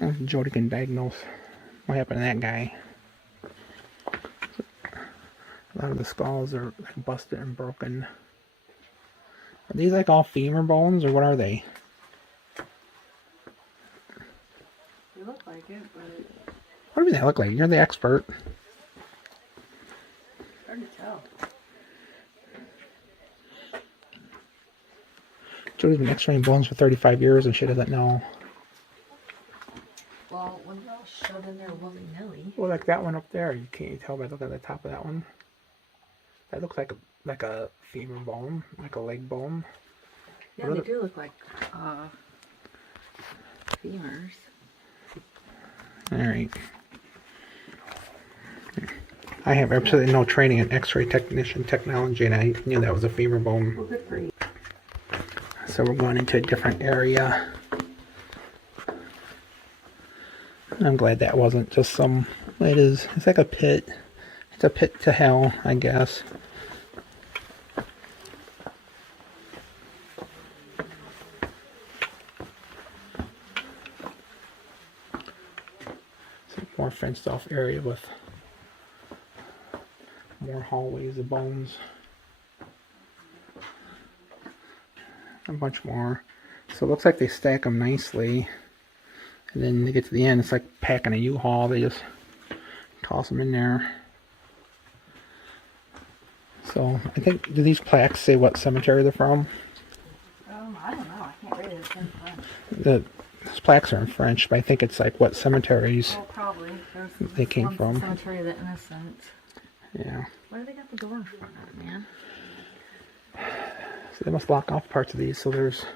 they? Jody can diagnose what happened to that guy. A lot of the skulls are like busted and broken. Are these like all femur bones, or what are they? They look like it, but What do they look like? You're the expert. hard to tell. Jody's been x-raying bones for 35 years and she doesn't know. Well, when they're all shoved in there willy-nilly. Well, like that one up there, you can't tell by looking at the top of that one. That looks like a femur bone, like a leg bone. Yeah, they do look like femurs. Alright. I have absolutely no training in x-ray technician technology, and I knew that was a femur bone. Well, good for you. So we're going into a different area. I'm glad that wasn't just some... It's like a pit. It's a pit to hell, I guess. Some more fenced off area with more hallways of bones. A bunch more. So it looks like they stack them nicely. And then they get to the end, it's like packing a U-Haul. They just toss them in there. So I think, do these plaques say what cemetery they're from? I don't know. I can't read it. It's in French. These plaques are in French, but I think it's like what cemeteries Oh, probably. they came from. Cemetery of the Innocents. Yeah. Why do they got the door in front of it, man? So they must lock off parts of these, so there's...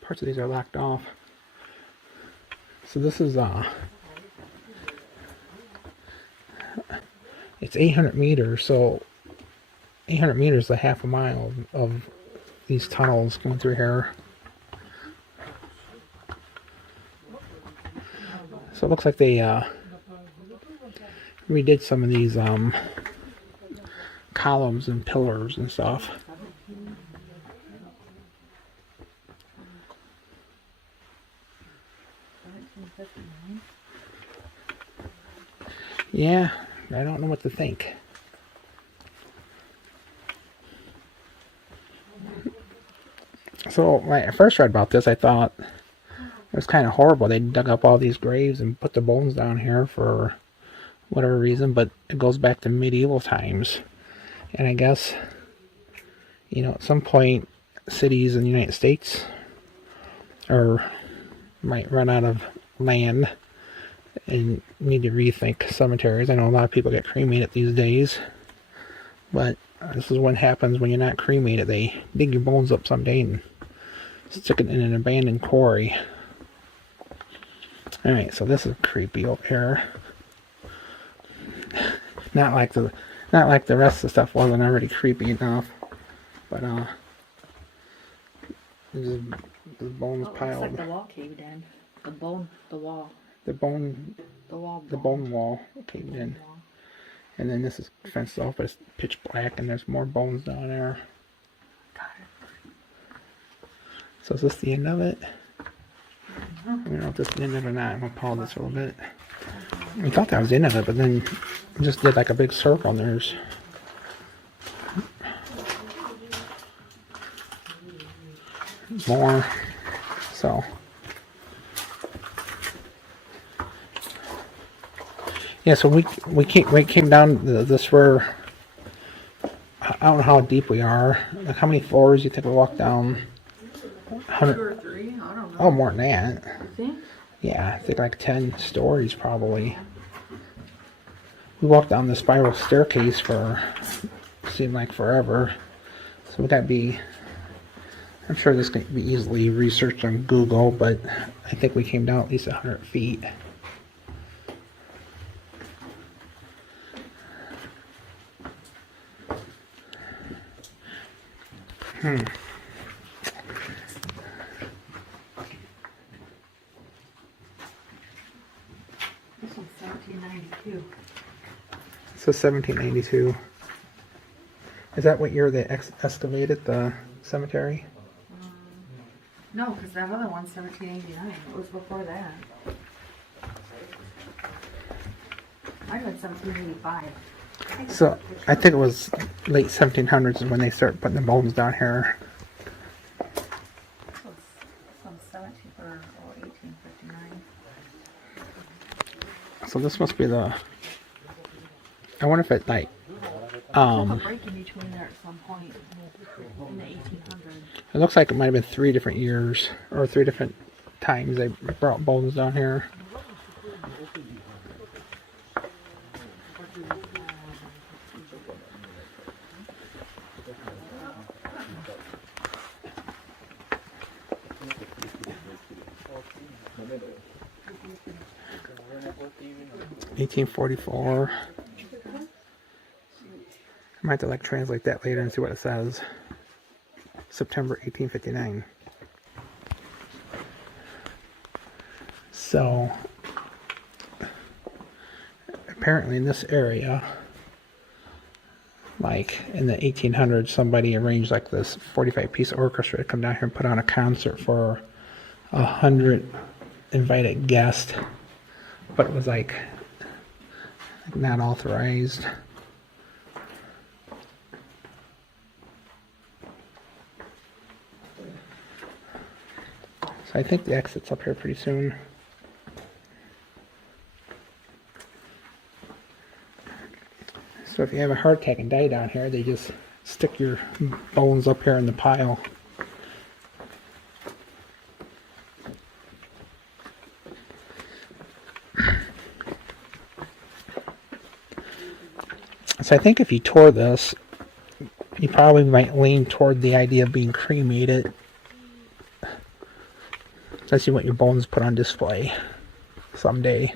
Parts of these are locked off. So this is, it's 800 meters, so 800 meters is a half a mile of these tunnels going through here. So it looks like they, redid some of these, columns and pillars and stuff. Yeah, I don't know what to think. So when I first read about this, I thought it was kind of horrible. They dug up all these graves and put the bones down here for whatever reason, but it goes back to medieval times. And I guess, you know, at some point, cities in the United States might run out of land and need to rethink cemeteries. I know a lot of people get cremated these days, but this is what happens when you're not cremated. They dig your bones up someday and stick it in an abandoned quarry. Alright, so this is creepy over here. Not like the rest of the stuff wasn't already creepy enough, but just the bones piled. Looks like the wall caved in. The wall caved in. And then this is fenced off, but it's pitch black, and there's more bones down there. So is this the end of it? I don't know if this is the end of it or not. I'm gonna pause this for a little bit. I thought that was the end of it, but then it just did like a big circle, and there's more. So yeah, so we came down this where I don't know how deep we are. Like how many floors do you think we walked down? 100, 2 or 3? I don't know. oh, more than that. You think? Yeah, I think like 10 stories probably. We walked down the spiral staircase for seemed like forever. So would that be? I'm sure this can be easily researched on Google, but I think we came down at least 100 feet. 1792. So 1792. Is that what year they excavated the cemetery? No, because that other one's 1789. It was before that. Might have been 1785. So I think it was late 1700s is when they start putting the bones down here. This was from 17 or 1859. So this must be the. I wonder if it like. There's a break in between there at some point in the 1800s. It looks like it might have been 3 different years or 3 different times they brought bones down here. $1844. I might have to like translate that later and see what it says. September 1859. So apparently in this area, like in the 1800s, somebody arranged like this 45-piece orchestra to come down here and put on a concert for 100 invited guests, but it was like not authorized. So I think the exit's up here pretty soon. So if you have a heart attack and die down here, they just stick your bones up here in the pile. So I think if you tore this, you probably might lean toward the idea of being cremated. Unless you want your bones put on display someday.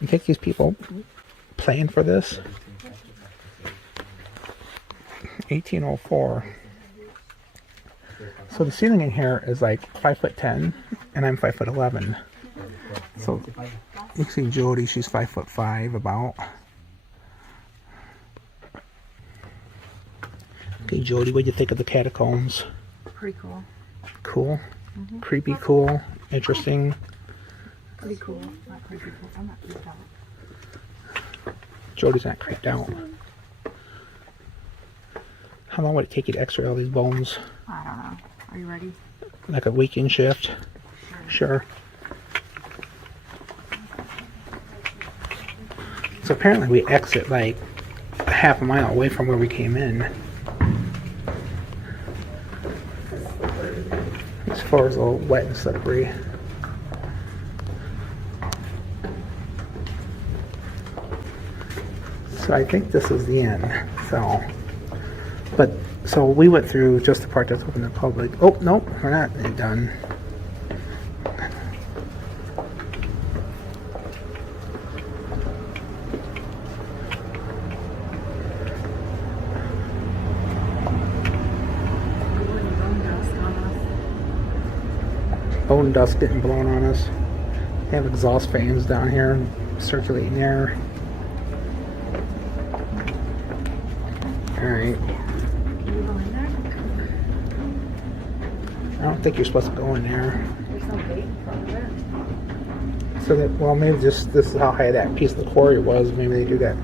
You think these people planned for this? 1804. So the ceiling in here is like 5'10", and I'm 5'11". So you see Jody, she's 5'5" about. Okay, Jody, what do you think of the catacombs? Pretty cool. Cool. Creepy cool. Interesting. Pretty cool. Not creepy cool. I'm not creeped out. Jody's not creeped out. How long would it take you to x-ray all these bones? I don't know. Are you ready? Like a weekend shift? Sure. So apparently we exit like a half a mile away from where we came in. This floor is a little wet and slippery. So I think this is the end. So we went through just the part that's open to the public. Oh, nope, we're not done. Bone dust getting blown on us. They have exhaust fans down here circulating air. Alright. I don't think you're supposed to go in there. There's no gate in front of it. So that, well, maybe just this is how high that piece of the quarry was. Maybe they do that.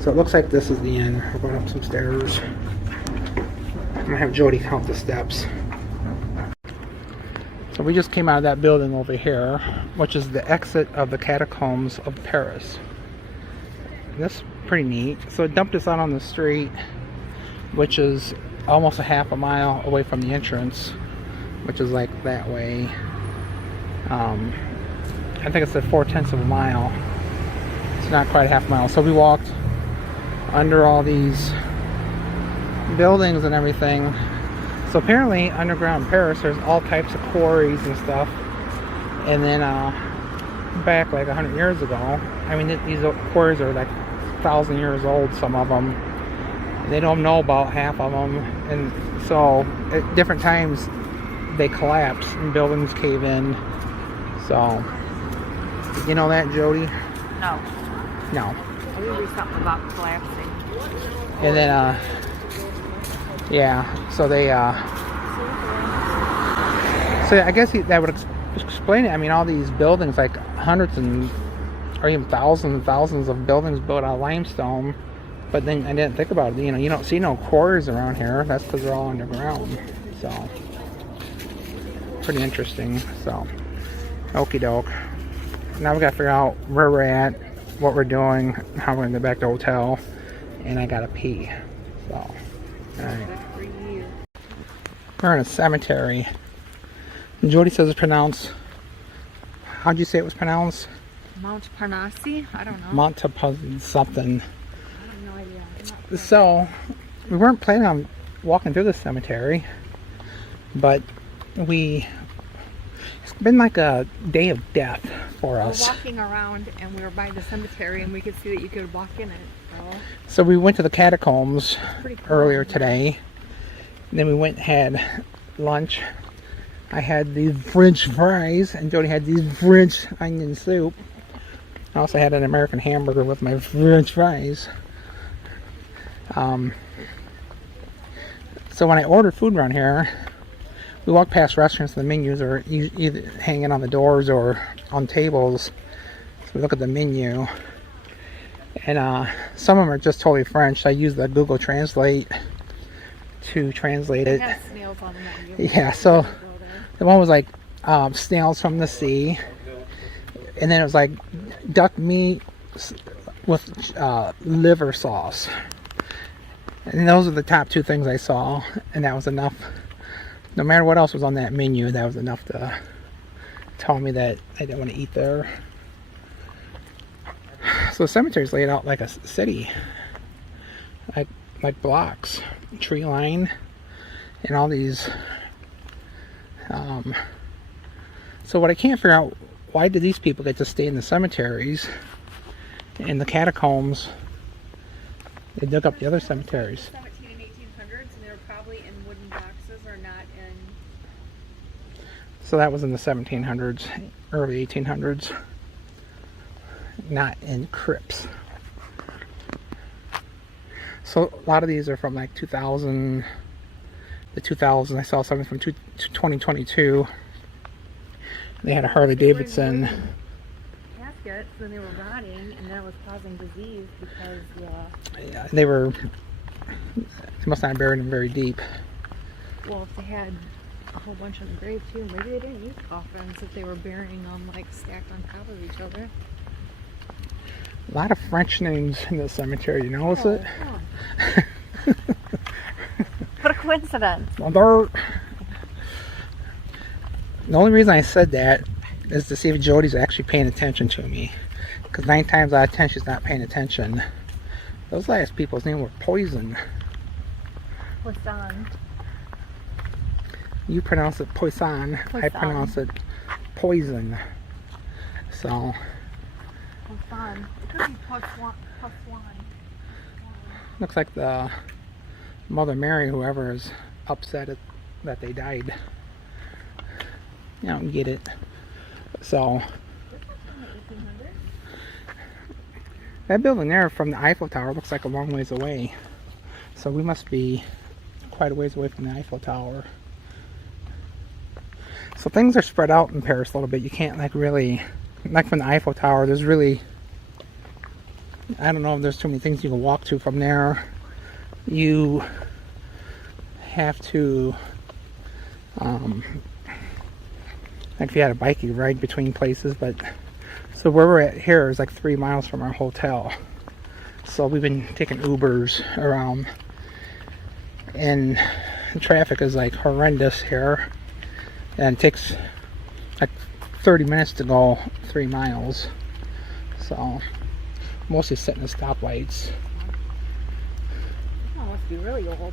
So it looks like this is the end. We're going up some stairs. I'm gonna have Jody count the steps. So we just came out of that building over here, which is the exit of the catacombs of Paris. And that's pretty neat. So it dumped us out on the street, which is almost a half a mile away from the entrance, which is like that way. I think it's at 4/10 of a mile. It's not quite a half a mile. So we walked under all these buildings and everything. So apparently underground Paris there's all types of quarries and stuff. And then back like 100 years ago, I mean these quarries are like 1,000 years old, some of them. They don't know about half of them, and so at different times they collapse and buildings cave in. So You know that, Jody? No. No. I think there's something about collapsing. And then, yeah, so they, so I guess that would explain it. I mean, all these buildings, like hundreds and, or even thousands and thousands of buildings built out of limestone. But then I didn't think about it. You know, you don't see no quarries around here. That's because they're all underground. So, pretty interesting. So, okie doke. Now we got to figure out where we're at, what we're doing, how we're going to get back to the hotel. And I got to pee. So, alright. We're in a cemetery. And Jody says it's pronounced. How'd you say it was pronounced? Mount Parnasse? I don't know. Mount something. I have no idea. So, we weren't planning on walking through the cemetery, but it's been like a day of death for us. We were walking around and we were by the cemetery and we could see that you could walk in it. So we went to the catacombs cool. earlier today. And then we went and had lunch. I had these French fries and Jody had these French onion soup. I also had an American hamburger with my French fries. So when I ordered food around here, we walk past restaurants and the menus are either hanging on the doors or on tables. So we look at the menu. And some of them are just totally French. So I use the Google Translate to translate it. It has snails on the menu. Yeah, so the one was like snails from the sea. And then it was like duck meat with liver sauce. And those are the top two things I saw. And that was enough. No matter what else was on that menu, that was enough to tell me that I didn't want to eat there. So the cemetery's laid out like a city. Like blocks. Tree line. And all these. So what I can't figure out, why did these people get to stay in the cemeteries? In the catacombs, they dug up the other cemeteries. 17 and 1800s, and they were probably in wooden boxes or not in. So that was in the 1700s, early 1800s. Not in crypts. So a lot of these are from like 2000, the 2000s. I saw something from 2022. They had a Harley Davidson. Caskets, then they were rotting, and that was causing disease because yeah, they must not have buried them very deep. well, if they had a whole bunch on the grave too, maybe they didn't use coffins if they were burying them like stacked on top of each other. A lot of French names in the cemetery. You notice it? Oh. What a coincidence! The only reason I said that is to see if Jody's actually paying attention to me. Because 9 times out of 10 she's not paying attention. Those last people's names were Poison. Poisson. You pronounce it Poisson. I pronounce it Poison. So. Poisson. It could be Poisson. Looks like the Mother Mary, whoever is upset that they died. You don't get it. So that building there from the Eiffel Tower looks like a long ways away. So we must be quite a ways away from the Eiffel Tower. So things are spread out in Paris a little bit. You can't like really, like from the Eiffel Tower, there's really, I don't know if there's too many things you can walk to from there. You have to like if you had a bike, you ride between places, but so where we're at here is like 3 miles from our hotel. So we've been taking Ubers around, and the traffic is like horrendous here, and it takes like 30 minutes to go 3 miles. So mostly sitting at stoplights. Oh, must be really old.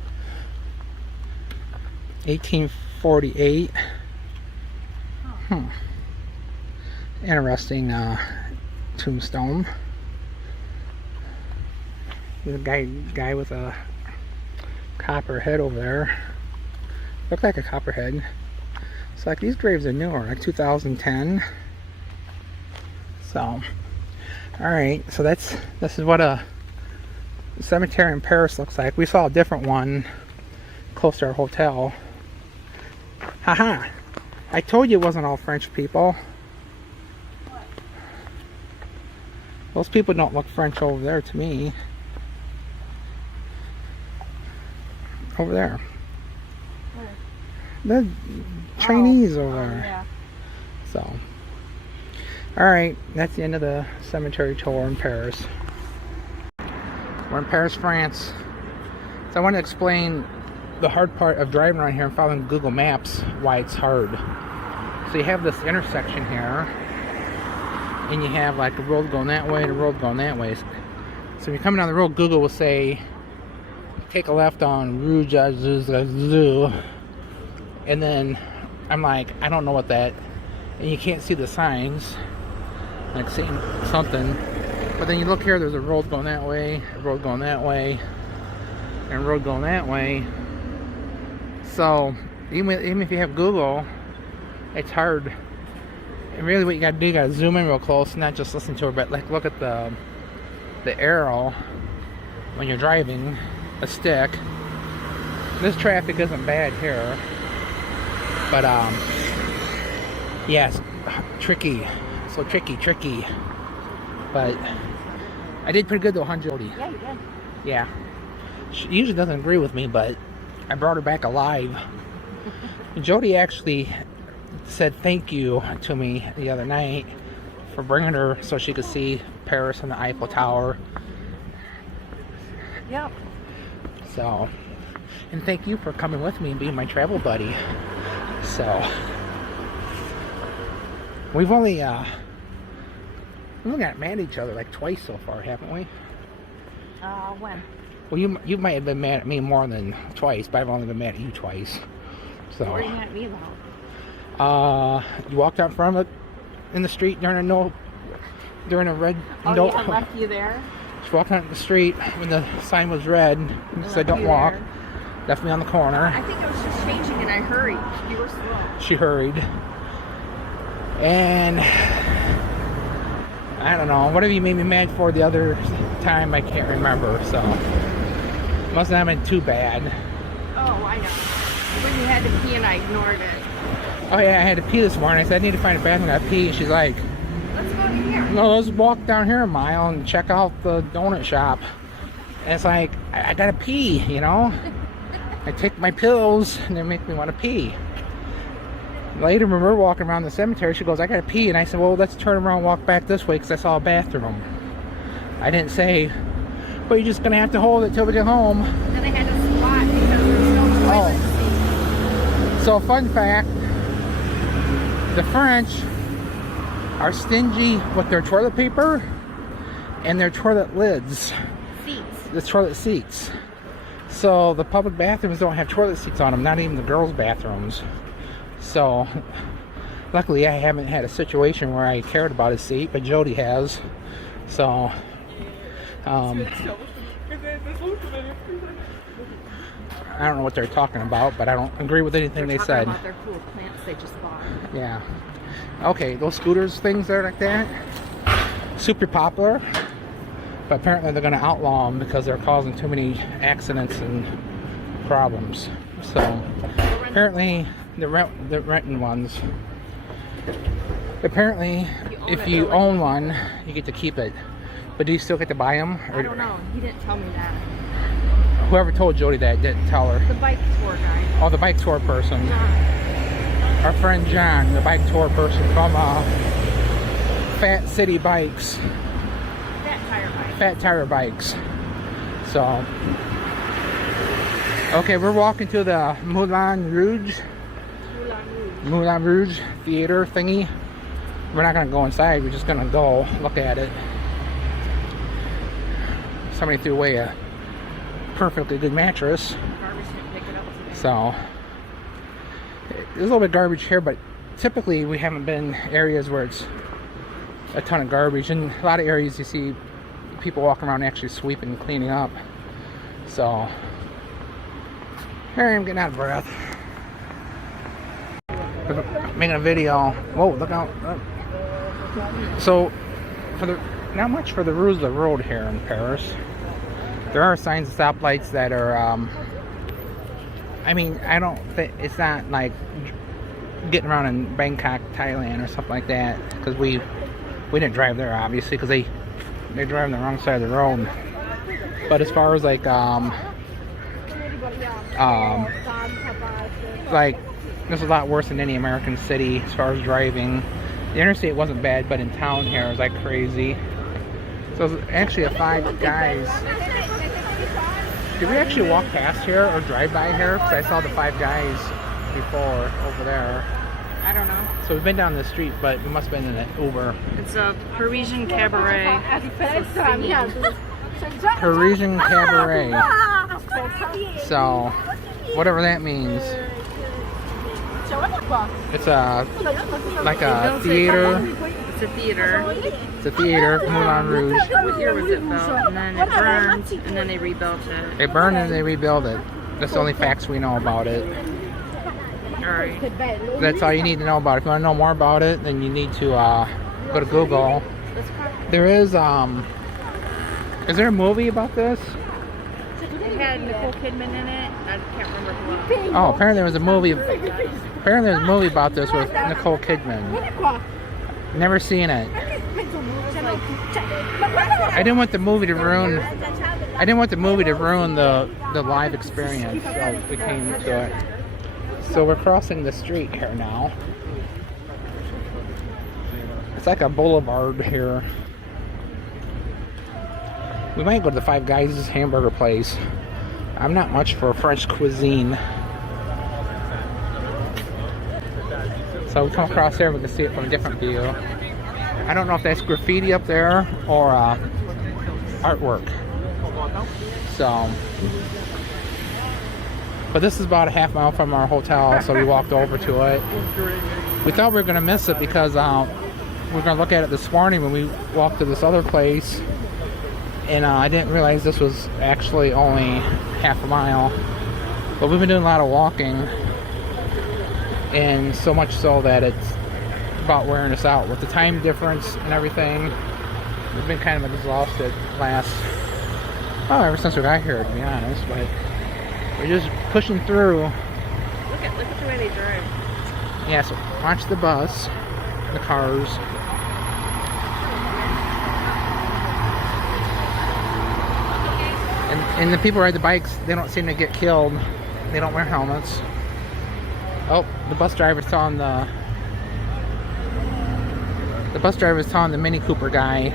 1848. Interesting tombstone. There's a guy with a copper head over there. Looked like a copperhead. So like these graves are newer, like 2010. So, all right. So this is what a cemetery in Paris looks like. We saw a different one close to our hotel. Haha! I told you it wasn't all French people. Those people don't look French over there to me. Over there. Where? The Chinese over there. Yeah. So, alright, that's the end of the cemetery tour in Paris. We're in Paris, France. So I want to explain the hard part of driving around here and following Google Maps, why it's hard. So you have this intersection here, and you have like a road going that way and a road going that way. So when you're coming down the road, Google will say, take a left on Rue Jazou, and then I'm like, I don't know what that, and you can't see the signs, like saying something, but then you look here, there's a road going that way, a road going that way, and a road going that way. So even if you have Google, it's hard. And really what you gotta do, you gotta zoom in real close and not just listen to it, but like look at the arrow when you're driving a stick. This traffic isn't bad here, but yeah, it's tricky. So tricky. But I did pretty good though, 140. Yeah, you did. Yeah. She usually doesn't agree with me, but I brought her back alive. Jody actually said thank you to me the other night for bringing her so she could see Paris and the Eiffel Tower. Yep. So, and thank you for coming with me and being my travel buddy. So, we've only got mad at each other like twice so far, haven't we? When? Well, you might have been mad at me more than twice, but I've only been mad at you twice. So. What are you mad at me about? You walked out in front of it in the street during a red. Oh, no, yeah, I left you there. She walked out in the street when the sign was red and said don't walk. There. Left me on the corner. I think I was just changing and I hurried. You were slow. She hurried. And I don't know, whatever you made me mad for the other time, I can't remember. So must not have been too bad. Oh, I know. When you had to pee and I ignored it. Oh yeah, I had to pee this morning. I said I need to find a bathroom. I pee. She's like, let's go in here. No, let's walk down here a mile and check out the donut shop. And it's like, I gotta pee, you know? I take my pills and they make me want to pee. Later, when we're walking around the cemetery, she goes, I gotta pee. And I said, well, let's turn around and walk back this way because I saw a bathroom. I didn't say, well, you're just gonna have to hold it till we get home. Then I had to squat because there was no toilet seat. So, fun fact, the French are stingy with their toilet paper and their toilet lids. Seats. The toilet seats. So the public bathrooms don't have toilet seats on them, not even the girls' bathrooms. So luckily I haven't had a situation where I cared about a seat, but Jody has. So I don't know what they're talking about, but I don't agree with anything they said. About their cool plants they just bought. Yeah. Okay, those scooters things there like that, super popular. But apparently they're going to outlaw them because they're causing too many accidents and problems. So apparently they're renting ones. Apparently if you own one, you get to keep it. But do you still get to buy them? I don't know. He didn't tell me that. Whoever told Jody that didn't tell her. The bike tour guy. Oh, the bike tour person. Our friend John, the bike tour person from Fat City Bikes. Fat Tire Bikes. So, okay, we're walking to the Moulin Rouge theater thingy. We're not going to go inside, we're just going to go look at it. Somebody threw away a perfectly good mattress. So, there's a little bit of garbage here, but typically we haven't been areas where it's a ton of garbage. In a lot of areas you see people walking around actually sweeping and cleaning up. So here I am getting out of breath. Making a video. Whoa, look out. So not much for the rules of the road here in Paris. There are signs of stoplights that are, I mean, I don't think, it's not like getting around in Bangkok, Thailand or something like that, because we didn't drive there, obviously, because they're driving the wrong side of the road. But as far as like this is a lot worse than any American city as far as driving. The interstate wasn't bad, but in town here it was like crazy. So it was actually a Five Guys. Did we actually walk past here or drive by here? Because I saw the Five Guys before over there. I don't know. So we've been down the street, but we must have been in an Uber. It's a Parisian cabaret. Parisian cabaret. So, whatever that means. It's like a theater. It's a theater. It's a theater, Moulin Rouge. What year was it built? And then it burned, and then they rebuilt it. It burned and they rebuilt it. That's the only facts we know about it. Alright. That's all you need to know about it. If you want to know more about it, then you need to go to Google. There is there a movie about this? It had Nicole Kidman in it. I can't remember who. Oh, apparently there was a movie. Apparently there's a movie about this with Nicole Kidman. Never seen it. I didn't want the movie to ruin. I didn't want the movie to ruin the live experience. So we came to it. So we're crossing the street here now. It's like a boulevard here. We might go to the Five Guys hamburger place. I'm not much for French cuisine. So we come across there, we can see it from a different view. I don't know if that's graffiti up there or artwork. So, but this is about a half mile from our hotel, so we walked over to it. We thought we were going to miss it because we were going to look at it this morning when we walked to this other place. And I didn't realize this was actually only half a mile. But we've been doing a lot of walking. And so much so that it's about wearing us out. With the time difference and everything, we've been kind of exhausted ever since we got here, to be honest. But we're just pushing through. Look at the way they drive. Yeah, so watch the bus, the cars. And the people who ride the bikes, they don't seem to get killed. They don't wear helmets. Oh, the bus driver's telling the Mini Cooper guy,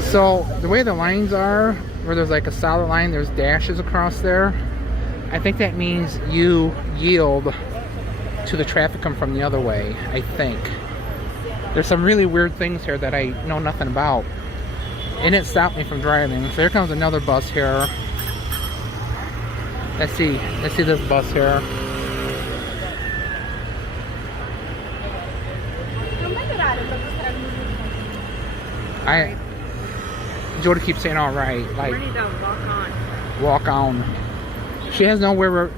so the way the lines are, where there's like a solid line, there's dashes across there. I think that means you yield to the traffic come from the other way, I think. There's some really weird things here that I know nothing about. And it stopped me from driving. So here comes another bus here. Let's see this bus here. Jody keeps saying all right, like walk on. She has no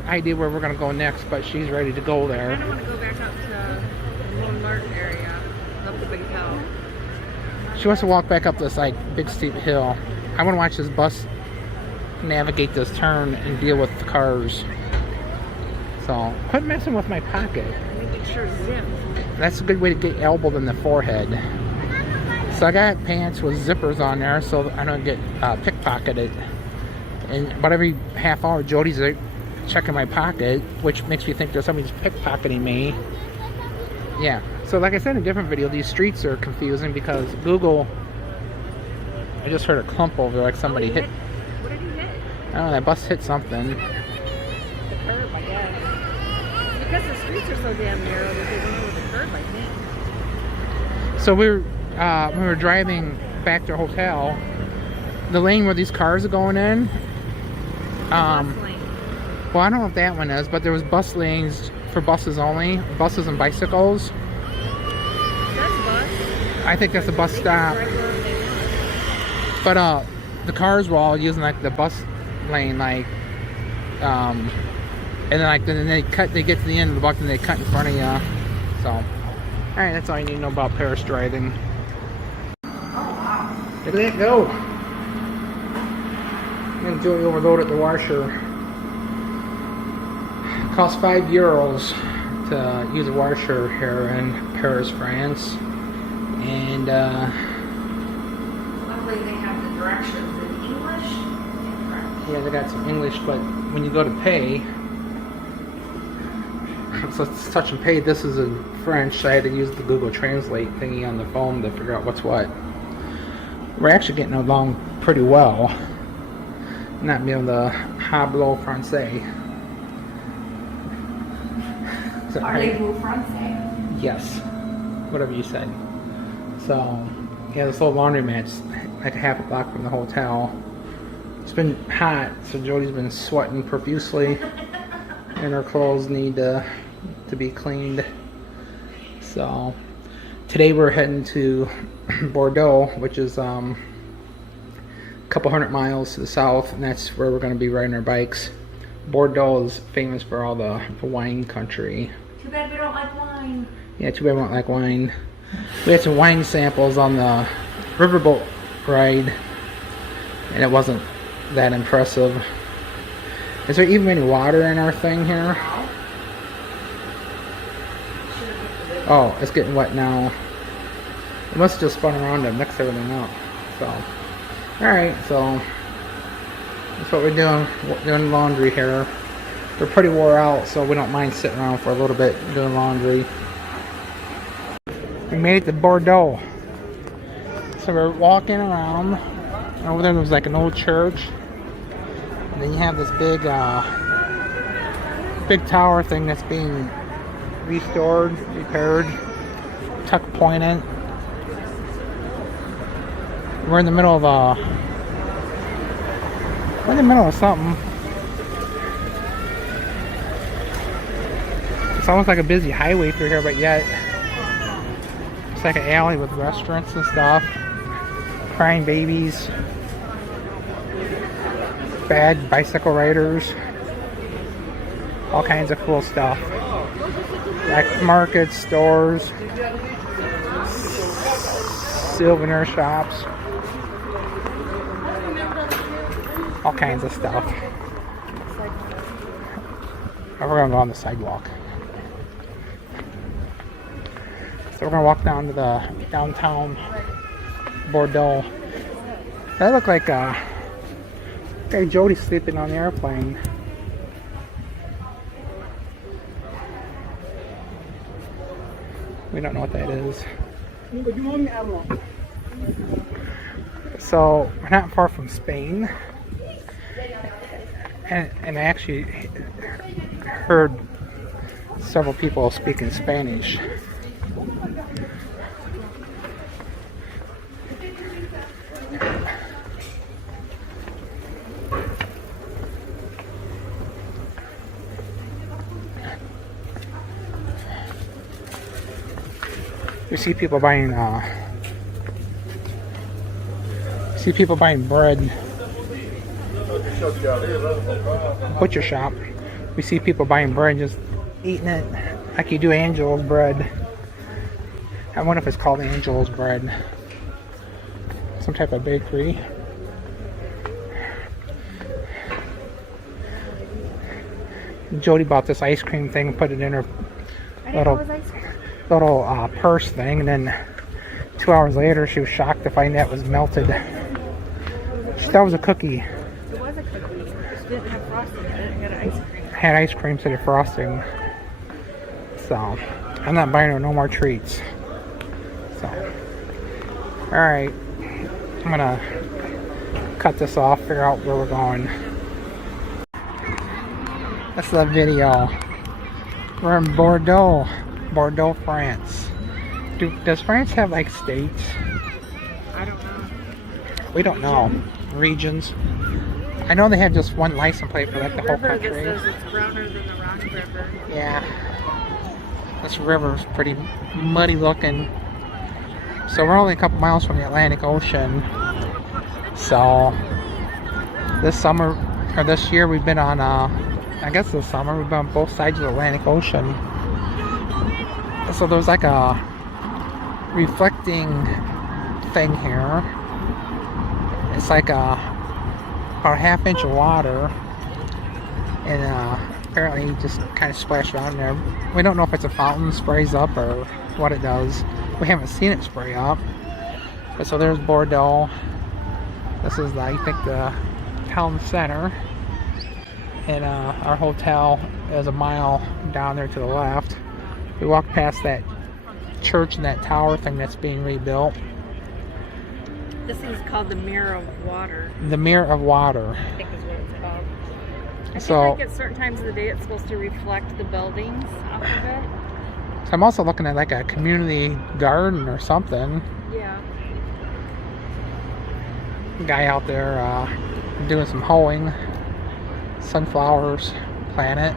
idea where we're gonna go next, but she's ready to go there. I don't want to go back up to the Montmartre area. Up the big hill. She wants to walk back up this like big steep hill. I want to watch this bus navigate this turn and deal with the cars. So quit messing with my pocket. Making sure zip. That's a good way to get elbowed in the forehead. So I got pants with zippers on there so I don't get pickpocketed. And about every half hour, Jody's checking my pocket, which makes me think there's somebody's pickpocketing me. Yeah. So like I said in a different video, these streets are confusing because Google, I just heard a clump over there like somebody hit. What did you hit? I don't know, that bus hit something. The curb, I guess. Because the streets are so damn narrow that they went over the curb, I think. So when we were driving back to our hotel, the lane where these cars are going in, Bus lane. well, I don't know if that one is, but there was bus lanes for buses only, buses and bicycles. I think that's a bus stop. But the cars were all using like the bus lane, like And then they get to the end of the buck and they cut in front of you. So, all right, that's all you need to know about Paris driving. Look at that go! And Joey overloaded the washer. It costs €5 to use a washer here in Paris, France. And luckily they have the directions in English and French. yeah, they got some English, but when you go to pay, so it's touch and pay, this is in French, so I had to use the Google Translate thingy on the phone to figure out what's what. We're actually getting along pretty well. Not being the hablo français. So Parlez-vous français? yes, whatever you said. So, yeah, this little laundromat's like a half a block from the hotel. It's been hot, so Jody's been sweating profusely, and her clothes need to be cleaned. So, today we're heading to Bordeaux, which is a couple hundred miles to the south, and that's where we're going to be riding our bikes. Bordeaux is famous for all the wine country. Too bad we don't like wine. Yeah, too bad we don't like wine. We had some wine samples on the riverboat ride, and it wasn't that impressive. Is there even any water in our thing here? Oh, it's getting wet now. It must have just spun around to mix everything up. So, alright, so that's what we're doing. We're doing laundry here. We're pretty wore out, so we don't mind sitting around for a little bit doing laundry. We made it to Bordeaux. So we're walking around. Over there was like an old church. And then you have this big tower thing that's being restored, repaired, tuck pointed. We're in the middle of something. It's almost like a busy highway through here, but yet it's like an alley with restaurants and stuff. Crying babies. Bad bicycle riders. All kinds of cool stuff. Like markets, stores, souvenir shops. All kinds of stuff. We're gonna go on the sidewalk. So we're gonna walk down to the downtown Bordeaux. That looked like Jody's sleeping on the airplane. We don't know what that is. So we're not far from Spain. And I actually heard several people speaking Spanish. We see people buying bread. Butcher shop. We see people buying bread, just eating it like you do Angelo's bread. I wonder if it's called Angelo's bread. Some type of bakery. Jody bought this ice cream thing and put it in her little purse thing, and then 2 hours later she was shocked to find that was melted. She thought it was a cookie. It was a cookie. It just didn't have frosting in it. It had ice cream. Had ice cream instead of frosting. So I'm not buying her no more treats. So alright, I'm gonna cut this off, figure out where we're going. That's the video. We're in Bordeaux, France. Does France have like states? I don't know. We don't know. Regions. I know they have just one license plate for like the whole country. This says it's browner than the Rock River. Yeah. This river's pretty muddy looking. So we're only a couple miles from the Atlantic Ocean. So this summer, or this year, we've been on I guess this summer we've been on both sides of the Atlantic Ocean. So there's like a reflecting thing here. It's like about a half-inch of water, and apparently you just kind of splash around there. We don't know if it's a fountain sprays up or what it does. We haven't seen it spray up. But so there's Bordeaux. This is I think the town center, and our hotel is a mile down there to the left. We walked past that church and that tower thing that's being rebuilt. This thing's called the Mirror of Water. The Mirror of Water. I think is what it's called. I So feel like at certain times of the day it's supposed to reflect the buildings off of it. I'm also looking at like a community garden or something. Yeah. Guy out there doing some hoeing. Sunflowers, planet.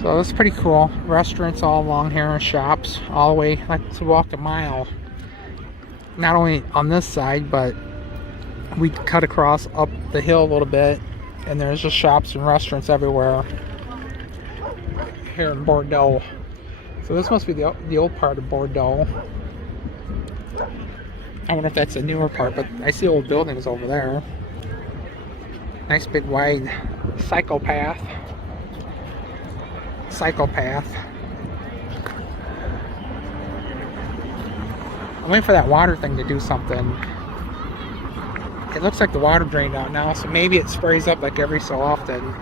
So that's pretty cool. Restaurants all along here and shops all the way. Like to walk a mile. Not only on this side, but we cut across up the hill a little bit, and there's just shops and restaurants everywhere here in Bordeaux. So this must be the old part of Bordeaux. I wonder if that's a newer part, but I see old buildings over there. Nice big wide cycle path. I'm waiting for that water thing to do something. It looks like the water drained out now, so maybe it sprays up like every so often.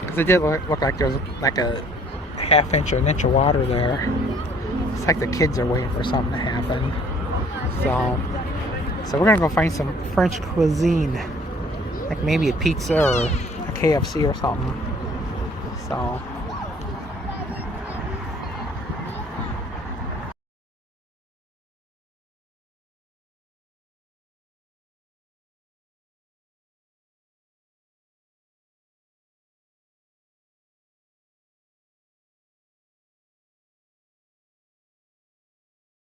Because it did look like there was like a half-inch or an inch of water there. It's like the kids are waiting for something to happen. So we're gonna go find some French cuisine, like maybe a pizza or a KFC or something. So